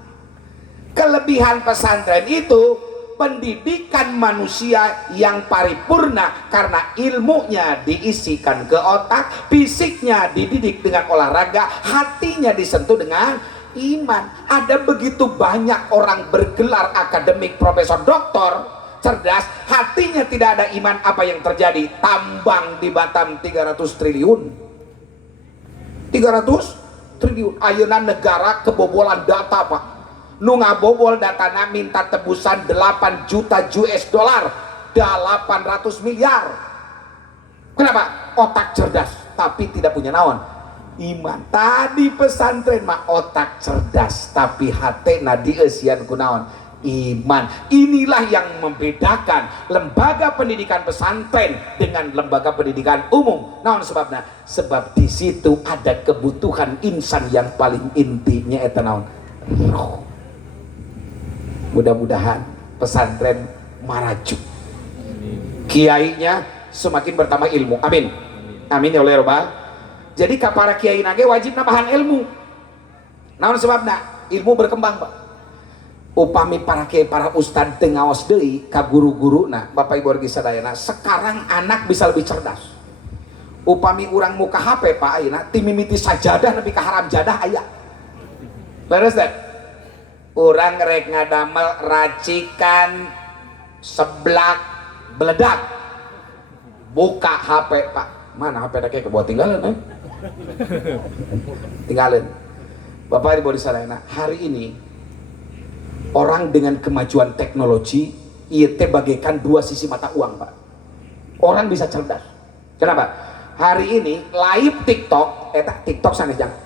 Kelebihan pesantren itu pendidikan manusia yang paripurna karena ilmunya diisikan ke otak, fisiknya dididik dengan olahraga, hatinya disentuh dengan iman. Ada begitu banyak orang bergelar akademik, profesor, doktor, cerdas, hatinya tidak ada iman. Apa yang terjadi? Tambang di Batam 300 triliun. 300 triliun. Ayeuna negara kebobolan data, Pak. Nu ngabobol datana minta tebusan 8 juta US dollar, 800 miliar. Kenapa? Otak cerdas tapi tidak punya naon? Iman. Tadi pesantren mah otak cerdas tapi hatena dieusian ku naon? Iman. Inilah yang membedakan lembaga pendidikan pesantren dengan lembaga pendidikan umum. Naon sebabnya? Sebab di situ ada kebutuhan insan yang paling intinya eta naon? Roh. Mudah-mudahan pesantren maraju, kiainya semakin bertambah ilmu. Amin. Amin ya Allah ya Rabbal. Jadi ka para kiai nage wajib nambahan ilmu. Naon sebabna? Ilmu berkembang, Pak. Upami para kiai, para ustad teu ngaos deui ka guru-guruna, Bapak Ibu wargi sadayana, sekarang anak bisa lebih cerdas. Upami urang muka HP Pak ayeuna ti mimiti sajadah nepi ka haram jadah aya. Beres teh? Urang rek ngadamel racikan seblak beledak, buka HP Pak, mana HP dake kebawa tinggalan tinggalan. Bapak Ibu sadayana, hari ini orang dengan kemajuan teknologi ieu teh bagaikan dua sisi mata uang, Pak. Orang bisa cerdas. Kenapa? Hari ini live TikTok, TikTok sanes jang.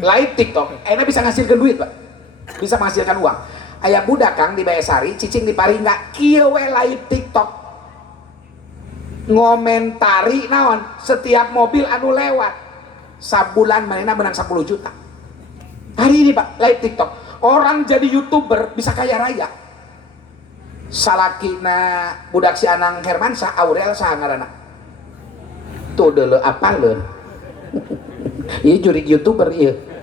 Live TikTok, enak bisa ngasilkan duit, Pak. Bisa menghasilkan uang. Aya budak Kang di Bayasari, cicing di Paringga, kieu we live TikTok. Ngomentari naon setiap mobil anu lewat. Sabulan manehna menang 10 juta. Hari ini Pak, live TikTok. Orang jadi YouTuber bisa kaya raya. Salakina budak si Anang Hermansyah, Aurel saha ngaranna? Tuh deuleu apaleun. Ieu jurig YouTuber ieu.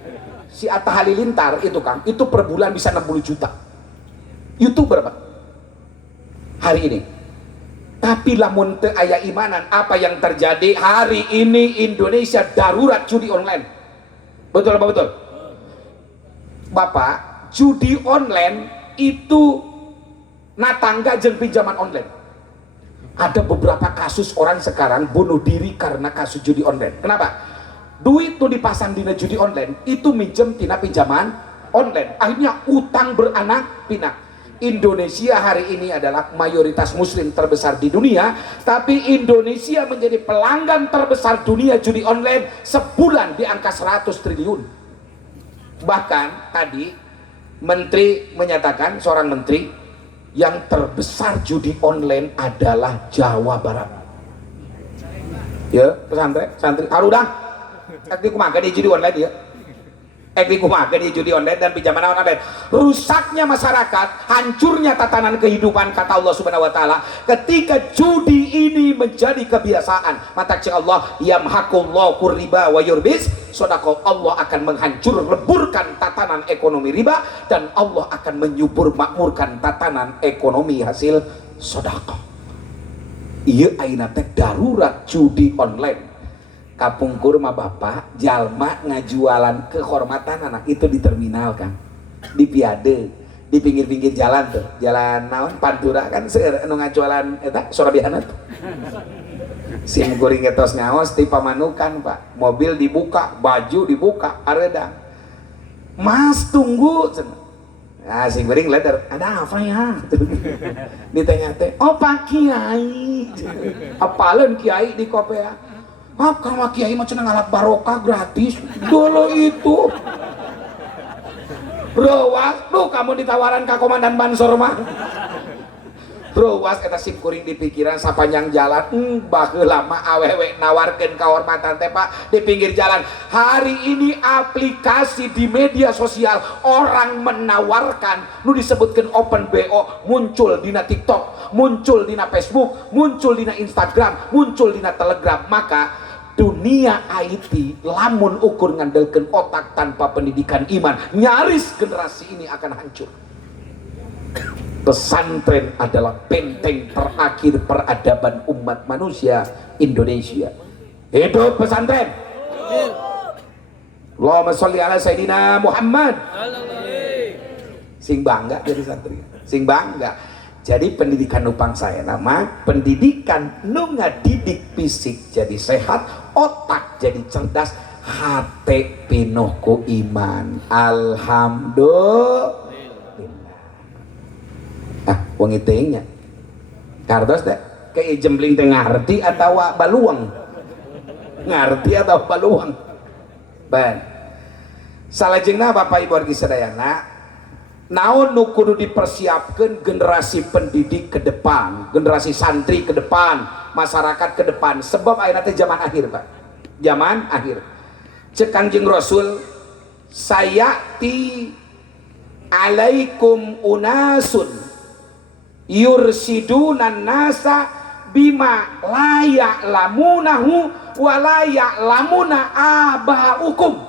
Si Atta Halilintar itu Kang, itu per bulan bisa 60 juta. YouTuber Pak. Hari ini. Tapi lamun teu aya imanan, apa yang terjadi? Hari ini Indonesia darurat judi online. Betul apa betul? Bapak, judi online itu natangga jeung pinjaman online. Ada beberapa kasus orang sekarang bunuh diri karena kasus judi online. Kenapa? Duit tuh dipasang di judi online itu minjem tina pinjaman online, akhirnya utang beranak pinak. Indonesia hari ini adalah mayoritas muslim terbesar di dunia, tapi Indonesia menjadi pelanggan terbesar dunia judi online sebulan di angka 100 triliun. Bahkan tadi menteri menyatakan, seorang menteri, yang terbesar judi online adalah Jawa Barat. Ya pesantren santri harudang Ekdi kumaha di judi online dia. Ekdi kumaha di judi online dan pinjaman online. Rusaknya masyarakat, hancurnya tatanan kehidupan kata Allah Subhanahu wa taala ketika judi ini menjadi kebiasaan. Mata Allah, yamhaqullahu riba wa yurbis shadaqah. Allah akan menghancur leburkan tatanan ekonomi riba dan Allah akan menyubur makmurkan tatanan ekonomi hasil sedekah. Ieu ayeuna teh darurat judi online. Kapungkur mah Bapak, jalma ngajualan kehormatan anak itu di terminal Kang, di piade, di pinggir-pinggir jalan tuh, jalan naon Pantura kan seueur anu ngajualan eta Sorabiana tuh. Sim kuring getos ngaos ti pamanukan Pak, mobil dibuka, baju dibuka, aredang. Mas tunggu. Nah, sing kuring leder, ada apa ya? Ditanya teh, oh Pak Kiai, apaleun Kiai di Kopea? Ah, kalau Kiai mah cenah ngalap barokah gratis. Dulu itu. Bro, duh kamu ditawaran ke Komandan Bansor mah. ruas eta sim kuring di pikiran sapanjang jalan baheula mah awewe nawarkeun kahormatan teh Pak di pinggir jalan. Hari ini aplikasi di media sosial orang menawarkan nu disebutkeun open BO muncul dina TikTok, muncul dina Facebook, muncul dina Instagram, muncul dina Telegram. Maka dunia IT lamun ukur ngandelkeun otak tanpa pendidikan iman, nyaris generasi ini akan hancur. Pesantren adalah benteng terakhir peradaban umat manusia Indonesia. Hidup pesantren. Allahumma sholli ala Sayyidina Muhammad. Sing bangga jadi santri, sing bangga. Jadi pendidikan upang saya nama pendidikan nu ngadidik fisik jadi sehat, otak jadi cerdas, hati pinuh ku iman. Alhamdulillah. Wong itenya kartos teh kayak jembling teh ngarti atau baluang, ngarti atau baluang ban salajengna Bapak Ibu wargi sadayana naon nu kudu dipersiapkan generasi pendidik ke depan, generasi santri ke depan, masyarakat ke depan, sebab ayeuna teh zaman akhir Pak, zaman akhir. Cek Kangjeng Rasul, sayati alaikum unasun yursidunan nasa bima layak lamunahu walayak lamuna abaukum.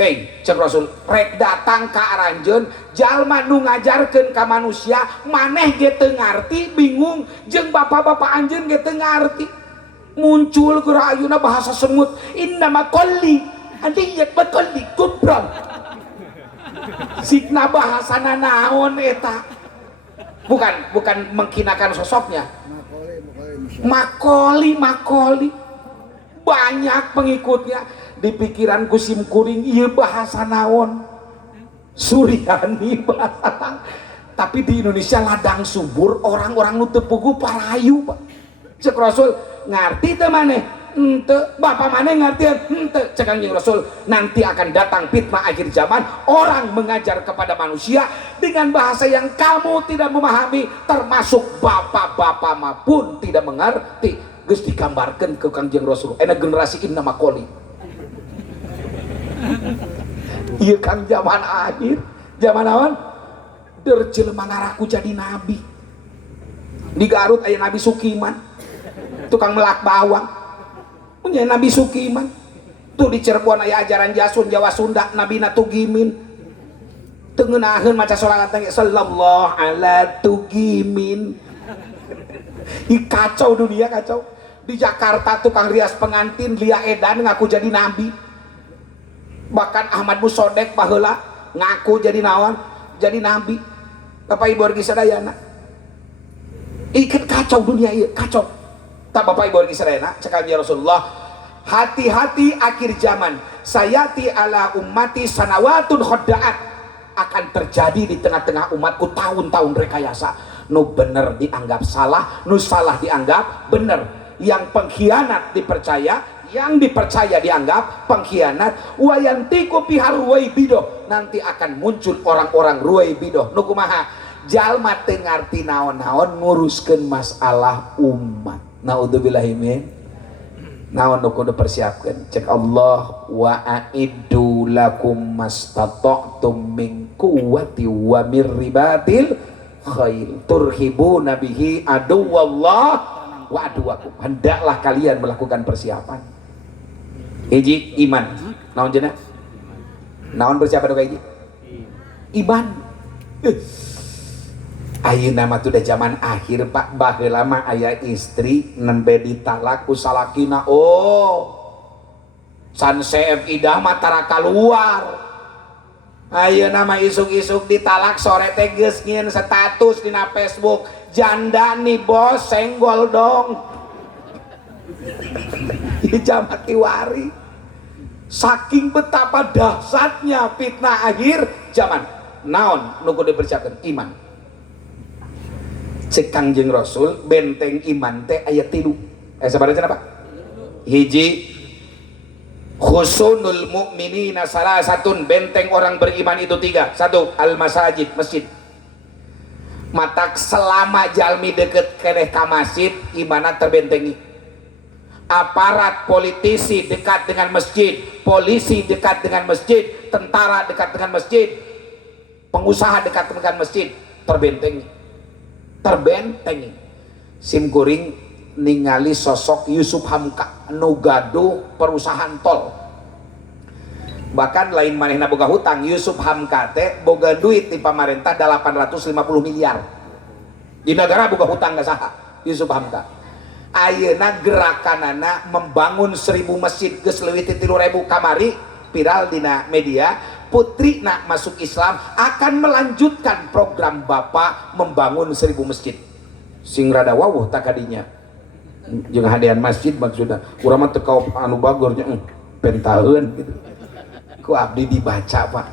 Cek Rasul rek datang ka aranjeun jalma nu ngajarkeun ka manusia maneh ge teu ngarti bingung jeung bapak-bapak anjeun ge teu ngarti. Muncul geura ayeuna bahasa semut innama qalli anjing yak beqalli kubra. Sikna bahasana naon eta? Bukan menghinakan sosoknya. Makoli banyak pengikutnya. Di pikiran kusim kuring iya bahasa naon Suryani bahasa. Tapi di Indonesia ladang subur orang-orang nu teu puguh parayu Pak. Cek Rasul ngarti teh maneh henteu bapak maneh ngartian henteu. Cek Kanjeng Rasul nanti akan datang fitnah akhir zaman, orang mengajar kepada manusia dengan bahasa yang kamu tidak memahami, termasuk bapak-bapak maupun tidak mengerti. Geus digambarkeun ke Kanjeng Rasul ena generasi inna makoli. Ieu kan zaman akhir, zaman naon? Deur jelema ngaraku jadi nabi. Di Garut aya Nabi Sukiman, tukang melak bawang. Punya Nabi Sukiman. Tuh di Cirebon aya ajaran Jasun Jawa Sunda Nabi Natugimin. Teu ngeunaheun maca salat teh sallallahu ala tugimin. Kacau dunia kacau. Di Jakarta tukang rias pengantin Lia Edan ngaku jadi nabi. Bahkan Ahmad Musodek baheula ngaku jadi naon? Jadi nabi. Bapak Ibu wargi sadayana. Ikan kacau dunia ieu, kacau. Tak Bapak Ibu wargi sadayana, cek Kanjeng Rasulullah, hati-hati akhir zaman. Sayati ala ummati sanawatun khadda'at. Akan terjadi di tengah-tengah umatku tahun-tahun rekayasa. Nu bener dianggap salah, nu salah dianggap bener. Yang pengkhianat dipercaya, yang dipercaya dianggap pengkhianat. Wayantiku pihar ruwaibidoh, nanti akan muncul orang-orang ruwaibidoh. Nu kumaha? Jalma teu ngarti naon-naon nguruskeun masalah umat. Naudzubillahi min. Naon nu kudu persiapkeun? Cek Allah, wa a'iddu lakum mastata'tum min quwwati wa mir ribatil khail turhibuna bihi aduwallah wa aduwakum. Hendaklah kalian melakukan persiapan. Hiji iman. Naon cenah? Naon persiapan ka hiji? Iman. Ayeuna mah teh udah zaman akhir Pak, baheula mah aya istri nembe ditalak ku salakina. Oh. San CF idah mah tara kaluar. Ayeuna mah isuk-isuk ditalak sore teh geus ngieun status dina Facebook. Janda nih bos, senggol dong. Jamat kiwari. Saking betapa dahsyatnya fitnah akhir zaman. Naon nu kudu dipersiapkeun? Iman. Cek Kangjeng Rasul benteng iman teh aya 3. Sabaraha Pak? Hiji, khusunul mu'minina salasatun, benteng orang beriman itu 3. 1, al masajid, masjid. Matak selama jalmi deket keneh ka masjid imana terbentengi. Aparat politisi dekat dengan masjid, polisi dekat dengan masjid, tentara dekat dengan masjid, pengusaha dekat dengan masjid, terbentengi. Terbentengi. Sim kuring ningali sosok Yusuf Hamka nu gaduh perusahaan tol. Bahkan lain manehna boga hutang, Yusuf Hamka teh boga duit di pamarentah 850 miliar. Di negara boga hutang ka saha? Yusuf Hamka. Ayeuna gerakanana membangun 1000 masjid geus leuwih ti 3000 kamari viral dina media. Putri nak masuk Islam akan melanjutkan program Bapak membangun 1000 masjid. Sing rada wawuh tak kadinya. Jeung hadian masjid maksudna. Urang mah teu kaop anu bagor nya pentaheun gitu. Ku abdi dibaca Pak,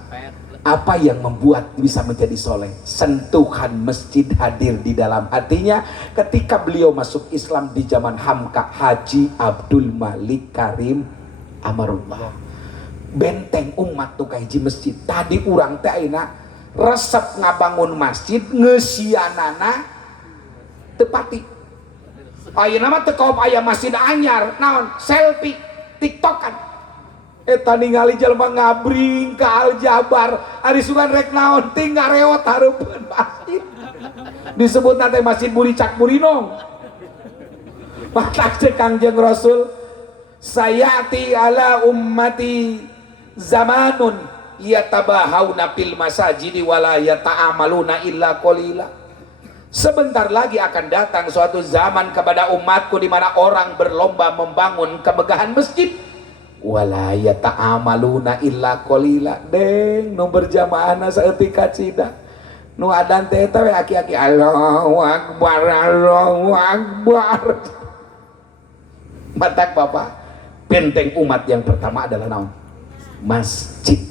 apa yang membuat bisa menjadi soleh? Sentuhan masjid hadir di dalam hatinya ketika beliau masuk Islam di zaman Hamka Haji Abdul Malik Karim Amarullah. Benteng umat tuh hiji masjid. Tadi urang teh ayeuna resep ngabangun masjid ngeusianana teu pati. Ayeuna mah teu kaop aya masjid anyar, naon? Selfie, TikTokan. Eta ningali jelema ngabring ka Aljabar ari sugan rek naon ting ngareot hareupeun masjid disebut teh Masjid Buricak Burinong. Maka cek Kangjeng Rasul, sayati ala ummati zamanun yatabahawna fil masajidi wala yata'amaluna illa qalila. Sebentar lagi akan datang suatu zaman kepada umatku di mana orang berlomba membangun kemegahan masjid wala yata'amaluna illa qalila. Deng nu berjamaahna saeutik kacida nu adan teh eta we aki-aki Allahu akbar Allahu akbar. Matak Bapak, benteng umat yang pertama adalah naon? Masjid.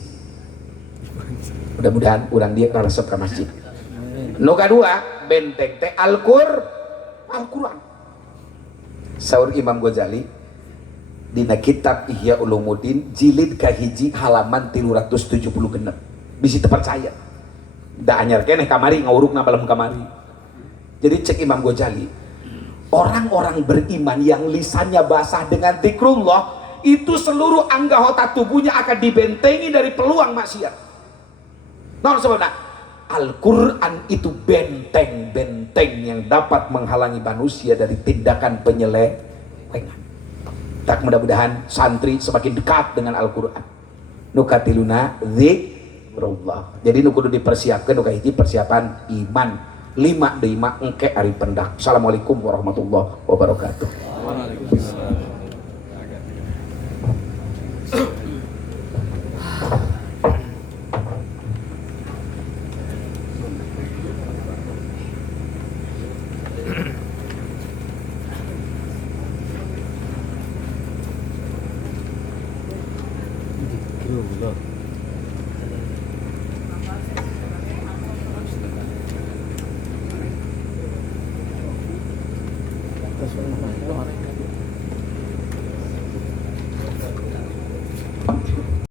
Mudah-mudahan urang dia resep ka masjid. Nu kadua benteng teh Al-Qur'an. Saur Imam Ghazali dina kitab Ihya Ulumuddin jilid kahiji halaman 376 bisi terpercaya da anyar keneh kamari ngawurukna balam kamari. Jadi cek Imam Ghazali, orang-orang beriman yang lisannya basah dengan zikrullah itu seluruh anggota tubuhnya akan dibentengi dari peluang maksiat. Nah sebenarnya Al-Quran itu benteng-benteng yang dapat menghalangi manusia dari tindakan penyelewengan. Tak mudah-mudahan santri semakin dekat dengan Al-Quran. Nukatiluna zikrullah. Jadi nu kudu dipersiapkan nuka hiji persiapan iman. 5 deui mah engke ari pendak. Assalamualaikum warahmatullahi wabarakatuh. Waalaikumsalam. Zikrullah.